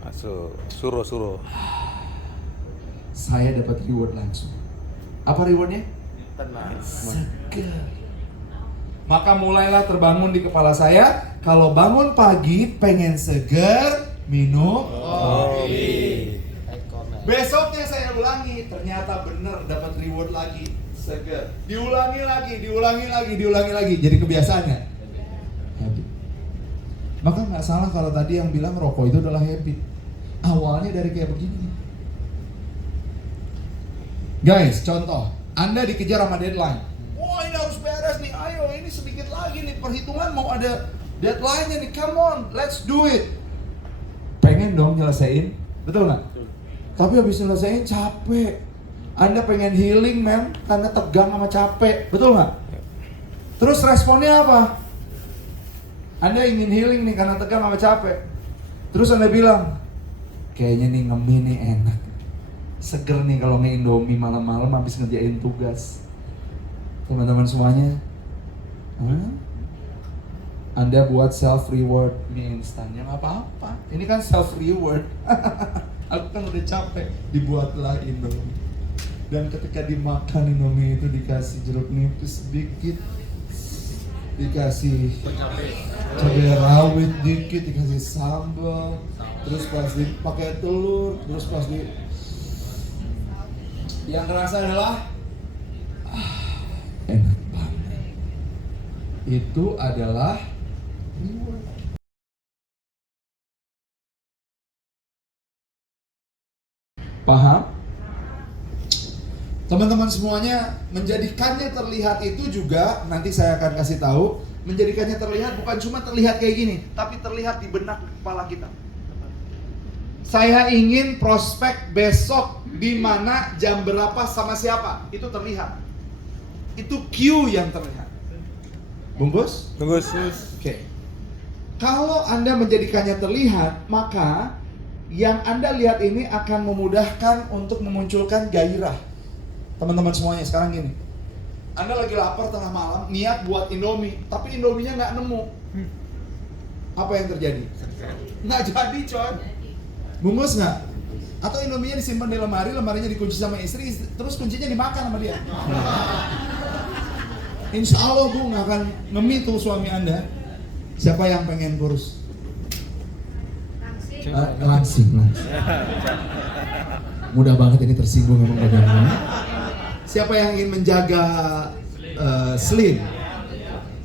Masuk. Suruh. Saya dapat reward langsung. Apa rewardnya? Tenang. Segar. Maka mulailah terbangun di kepala saya, kalau bangun pagi pengen segar, minum kopi. Besoknya saya ulangi, ternyata benar dapat reward lagi, segar. Diulangi lagi. Jadi kebiasaannya. Habit. Maka nggak salah kalau tadi yang bilang rokok itu adalah habit. Awalnya dari kayak begini. Guys, contoh, Anda dikejar sama deadline. Wah, ini harus beres nih, ayo ini sedikit lagi nih, perhitungan mau ada deadline-nya nih, come on, let's do it. Pengen dong nyelesain, betul nggak? Tapi habis nyelesain capek. Anda pengen healing men, karena tegang sama capek, betul nggak? Terus responnya apa? Anda ingin healing nih karena tegang sama capek. Terus Anda bilang, kayaknya nih ngemih nih enak. Seger nih kalau nge-Indomie malam-malam habis ngerjain tugas. Teman-teman semuanya, Anda buat self reward mie instan, ya nggak apa-apa. Ini kan self reward. Aku kan udah capek, dibuatlah Indomie. Dan ketika dimakan Indomie itu dikasih jeruk nipis sedikit, dikasih cabai rawit dikit, dikasih sambal, terus pas dipakai telur, terus pas di yang terasa adalah enak banget. Itu adalah reward. Paham? Teman-teman semuanya, menjadikannya terlihat itu juga nanti saya akan kasih tahu. Menjadikannya terlihat bukan cuma terlihat kayak gini, tapi terlihat di benak kepala kita. Saya ingin prospek besok di mana, jam berapa, sama siapa, itu terlihat. Itu cue yang terlihat. Bungkus? Bungkus. Oke. Kalau Anda menjadikannya terlihat, maka yang Anda lihat ini akan memudahkan untuk memunculkan gairah. Teman-teman semuanya, sekarang gini. Anda lagi lapar tengah malam, niat buat Indomie, tapi Indominya nggak nemu. Apa yang terjadi? Nggak jadi, coy. Bungkus nggak? Atau Indominya disimpan di lemari, lemarinya dikunci sama istri, terus kuncinya dimakan sama dia. Insya Allah Bu nggak akan ngemih tuh suami Anda. Siapa yang pengen kurus? Langsing. Mudah banget ini tersinggung emang bagaimana. Siapa yang ingin menjaga slim,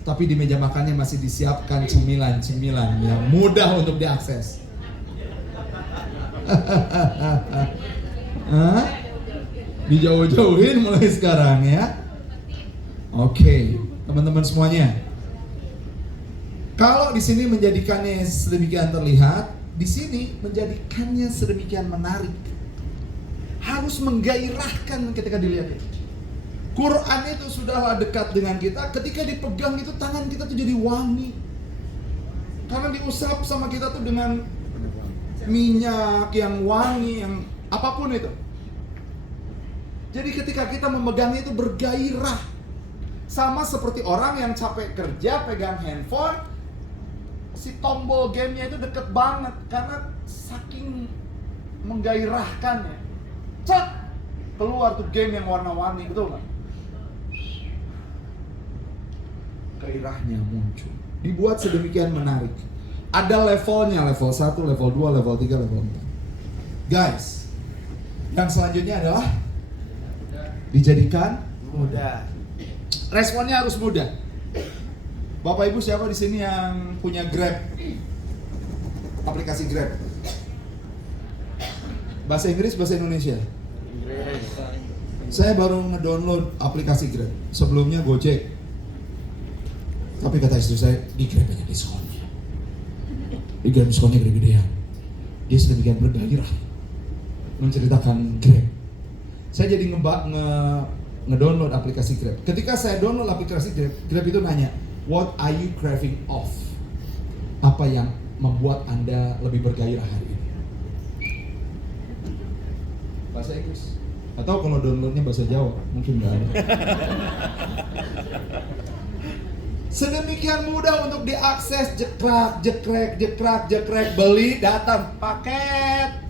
tapi di meja makannya masih disiapkan cemilan-cemilan yang mudah untuk diakses? Dijauh-jauhin mulai sekarang ya. Oke, teman-teman semuanya. Kalau di sini menjadikannya sedemikian terlihat, di sini menjadikannya sedemikian menarik. Harus menggairahkan ketika dilihat. Quran itu sudahlah dekat dengan kita, ketika dipegang itu tangan kita tuh jadi wangi. Karena diusap sama kita tuh dengan minyak yang wangi, yang apapun itu. Jadi ketika kita memegangnya itu bergairah. Sama seperti orang yang capek kerja pegang handphone, si tombol gamenya itu deket banget karena saking menggairahkannya. Cek, keluar tuh game yang warna-warni, betul nggak? Gairahnya muncul. Dibuat sedemikian menarik. Ada levelnya, level 1, level 2, level 3, level 4. Guys, yang selanjutnya adalah dijadikan mudah. Responnya harus mudah. Bapak Ibu siapa di sini yang punya Grab? Aplikasi Grab. Bahasa Inggris, bahasa Indonesia? Saya baru ngedownload aplikasi Grab. Sebelumnya Gojek. Tapi kata istri saya, di Grab banyak diskonnya. Di Grab diskonnya gede-gedean. Dia sedemikian bergairah menceritakan Grab. Saya jadi ngedownload aplikasi Grab. Ketika saya download aplikasi Grab, Grab itu nanya, what are you craving of? Apa yang membuat Anda lebih bergairah hari ini? Bahasa Inggris. Atau kalau downloadnya bahasa Jawa, mungkin nggak ada. Sedemikian mudah untuk diakses, jekrek, beli, datang, paket.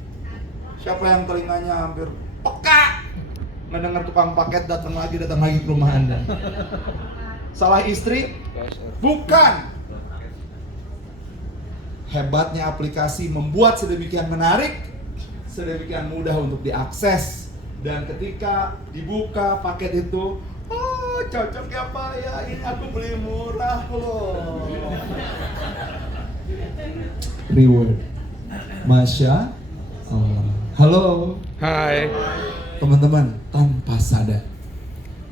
Siapa yang telinganya hampir peka ngedengar tukang paket datang lagi ke rumah Anda? Salah istri? Bukan. Hebatnya aplikasi membuat sedemikian menarik, sedemikian mudah untuk diakses. Dan ketika dibuka paket itu, oh cocok ya Pak ya, ini aku beli murah loh. Reward. Masya Allah. Halo. Hai. Teman-teman, tanpa sadar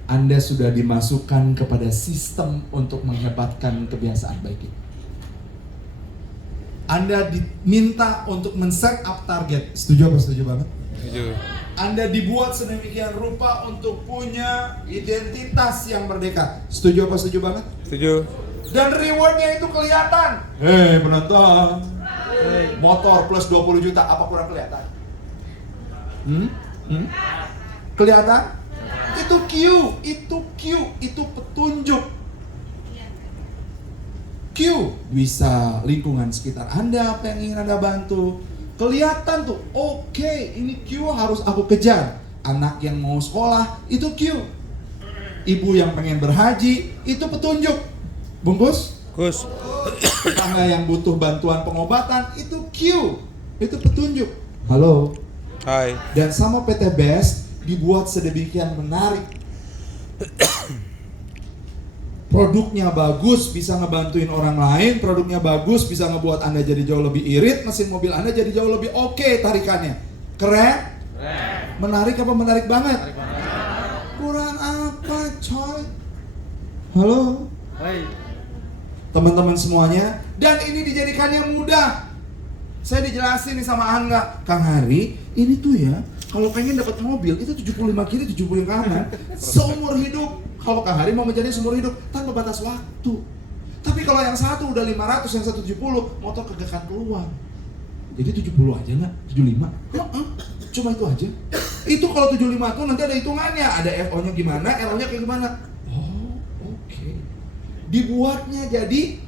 Anda sudah dimasukkan kepada sistem untuk menghebatkan kebiasaan baik itu. Anda diminta untuk men-set up target. Setuju apa setuju banget? Setuju. Anda dibuat sedemikian rupa untuk punya identitas yang merdeka. Setuju apa setuju banget? Setuju. Dan rewardnya itu kelihatan. Hei penonton, motor plus 20 juta, apa kurang kelihatan? Kelihatan? Itu itu petunjuk. Q bisa lingkungan sekitar Anda, apa yang ingin Anda bantu. Kelihatan tuh, oke, ini Q harus aku kejar. Anak yang mau sekolah, itu Q. Ibu yang pengen berhaji, itu petunjuk. Bungkus? Gus. Tetangga yang butuh bantuan pengobatan, itu Q. Itu petunjuk. Halo. Hai. Dan sama PT Best dibuat sedemikian menarik. Produknya bagus, bisa ngebantuin orang lain. Produknya bagus, bisa ngebuat Anda jadi jauh lebih irit. Mesin mobil Anda jadi jauh lebih oke tarikannya. Keren? Menarik apa menarik banget? Kurang apa coy? Halo? Hai. Teman-teman semuanya. Dan ini dijadikannya mudah. Saya dijelasin nih sama Angga, Kang Hari, ini tuh ya, kalau pengen dapat mobil itu 75 kiri, 70 kanan, seumur hidup. Kalau Kang Hari mau menjadi seumur hidup tanpa batas waktu. Tapi kalau yang satu udah 500, yang satu 70, motor kagak akan keluar. Jadi 70 aja nggak? 75? Cuma itu aja. Itu kalau 75 tuh nanti ada hitungannya, ada FO-nya gimana, RO-nya kayak gimana. Oh, oke. Dibuatnya jadi.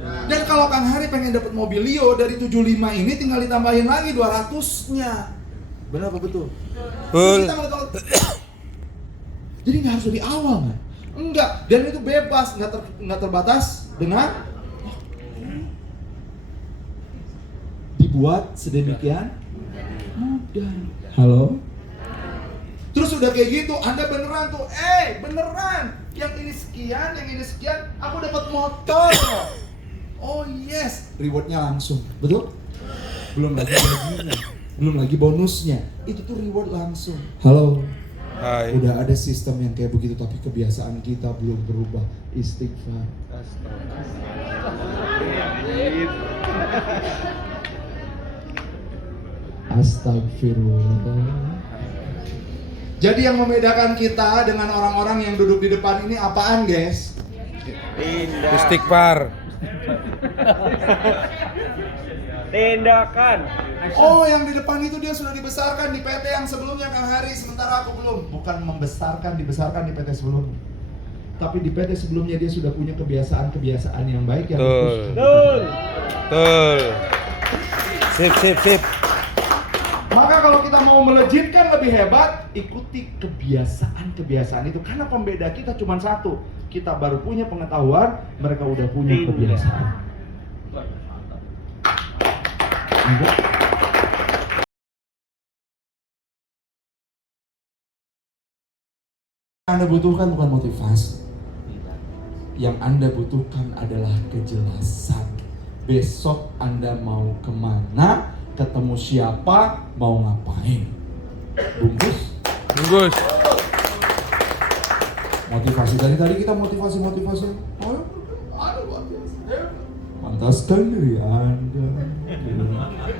Dan kalau Kang Hari pengen dapat mobil Leo dari 75 ini tinggal ditambahin lagi 200-nya. Benar apa betul? Betul. Jadi nggak harus dari awal, kan? Enggak. Dan itu bebas, nggak terbatas dengan dibuat sedemikian mudah. Halo. Terus udah kayak gitu, Anda beneran tuh, beneran. Yang ini sekian, aku dapat motor. Oh yes, rewardnya langsung, betul? Belum lagi gajinya, belum lagi bonusnya, itu tuh reward langsung. Halo. Hai. Udah ada sistem yang kayak begitu, tapi kebiasaan kita belum berubah. Istighfar. Astagfirullah. Jadi yang membedakan kita dengan orang-orang yang duduk di depan ini apaan, guys? Istighfar. Tindakan. Oh, yang di depan itu dia sudah dibesarkan di PT yang sebelumnya, Kang Hari, sementara aku belum. Bukan dibesarkan di PT sebelumnya. Tapi di PT sebelumnya dia sudah punya kebiasaan yang baik yang bagus. Betul. Sip. Maka kalau kita mau melejitkan lebih hebat, ikuti kebiasaan itu. Karena pembeda kita cuma satu. Kita baru punya pengetahuan, mereka udah punya kebiasaan. Anda butuhkan bukan motivasi. Yang Anda butuhkan adalah kejelasan. Besok Anda mau kemana, ketemu siapa, mau ngapain. Bungkus. Motivasi dari tadi kita motivasi. Oh, ada luar biasa. Pantaskan diri Anda.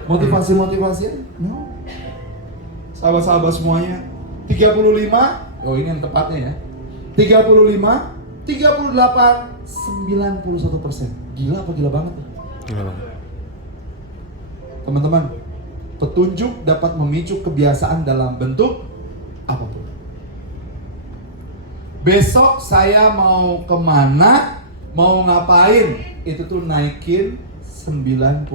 Motivasi. No. Sahabat-sahabat semuanya. 35. Oh, ini yang tepatnya ya. 35, 38, 91%. Gila apa gila banget ya? Gila banget. Teman-teman, petunjuk dapat memicu kebiasaan dalam bentuk apapun. Besok saya mau kemana, mau ngapain, itu tuh naikin 91%.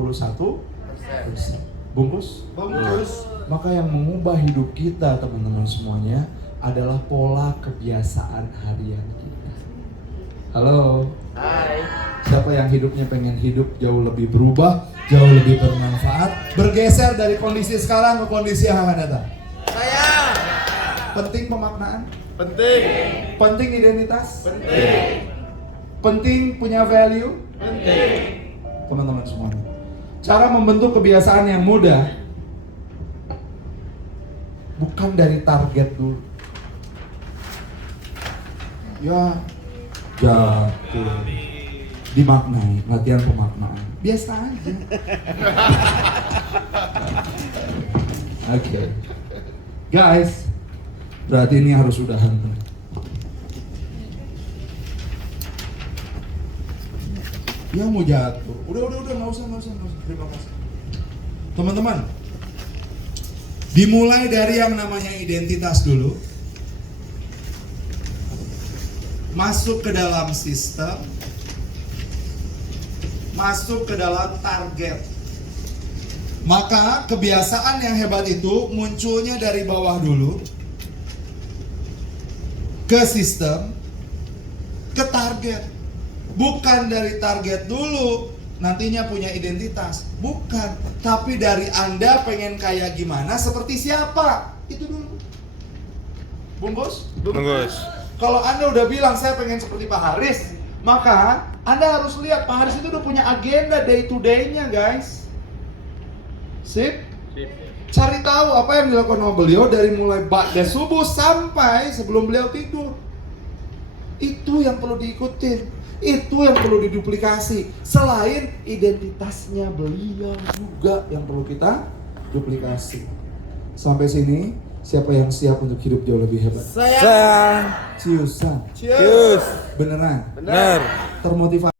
Bungkus? Bungkus. Maka yang mengubah hidup kita teman-teman semuanya adalah pola kebiasaan harian kita. Halo? Hai. Siapa yang hidupnya pengen hidup jauh lebih berubah, jauh lebih bermanfaat, bergeser dari kondisi sekarang ke kondisi yang akan datang? Saya. Penting pemaknaan? Penting. Penting identitas? Penting. Penting punya value? Penting. Teman-teman semuanya, cara membentuk kebiasaan yang mudah bukan dari target dulu. Ya, jatuh. Dimaknai, latihan pemaknaan. Biasa aja. Oke. Guys, berarti ini harus udahan tuh. Ya mau jatuh. Udah, nggak usah. Terima kasih. Teman-teman, dimulai dari yang namanya identitas dulu. Masuk ke dalam sistem. Masuk ke dalam target. Maka kebiasaan yang hebat itu munculnya dari bawah dulu. Ke sistem. Ke target. Bukan dari target dulu, nantinya punya identitas. Bukan, tapi dari Anda pengen kayak gimana, seperti siapa. Itu dulu. Bungkus? Bungkus. Kalau Anda udah bilang saya pengen seperti Pak Haris, maka Anda harus lihat Pak Haris itu udah punya agenda day to day-nya, guys. Sip? Cari tahu apa yang dilakukan sama beliau dari mulai ba'da subuh sampai sebelum beliau tidur. Itu yang perlu diikutin. Itu yang perlu diduplikasi. Selain identitasnya beliau juga yang perlu kita duplikasi. Sampai sini, siapa yang siap untuk hidup jauh lebih hebat? Saya. Ciusan. Cius. Beneran? Benar. Termotivasi.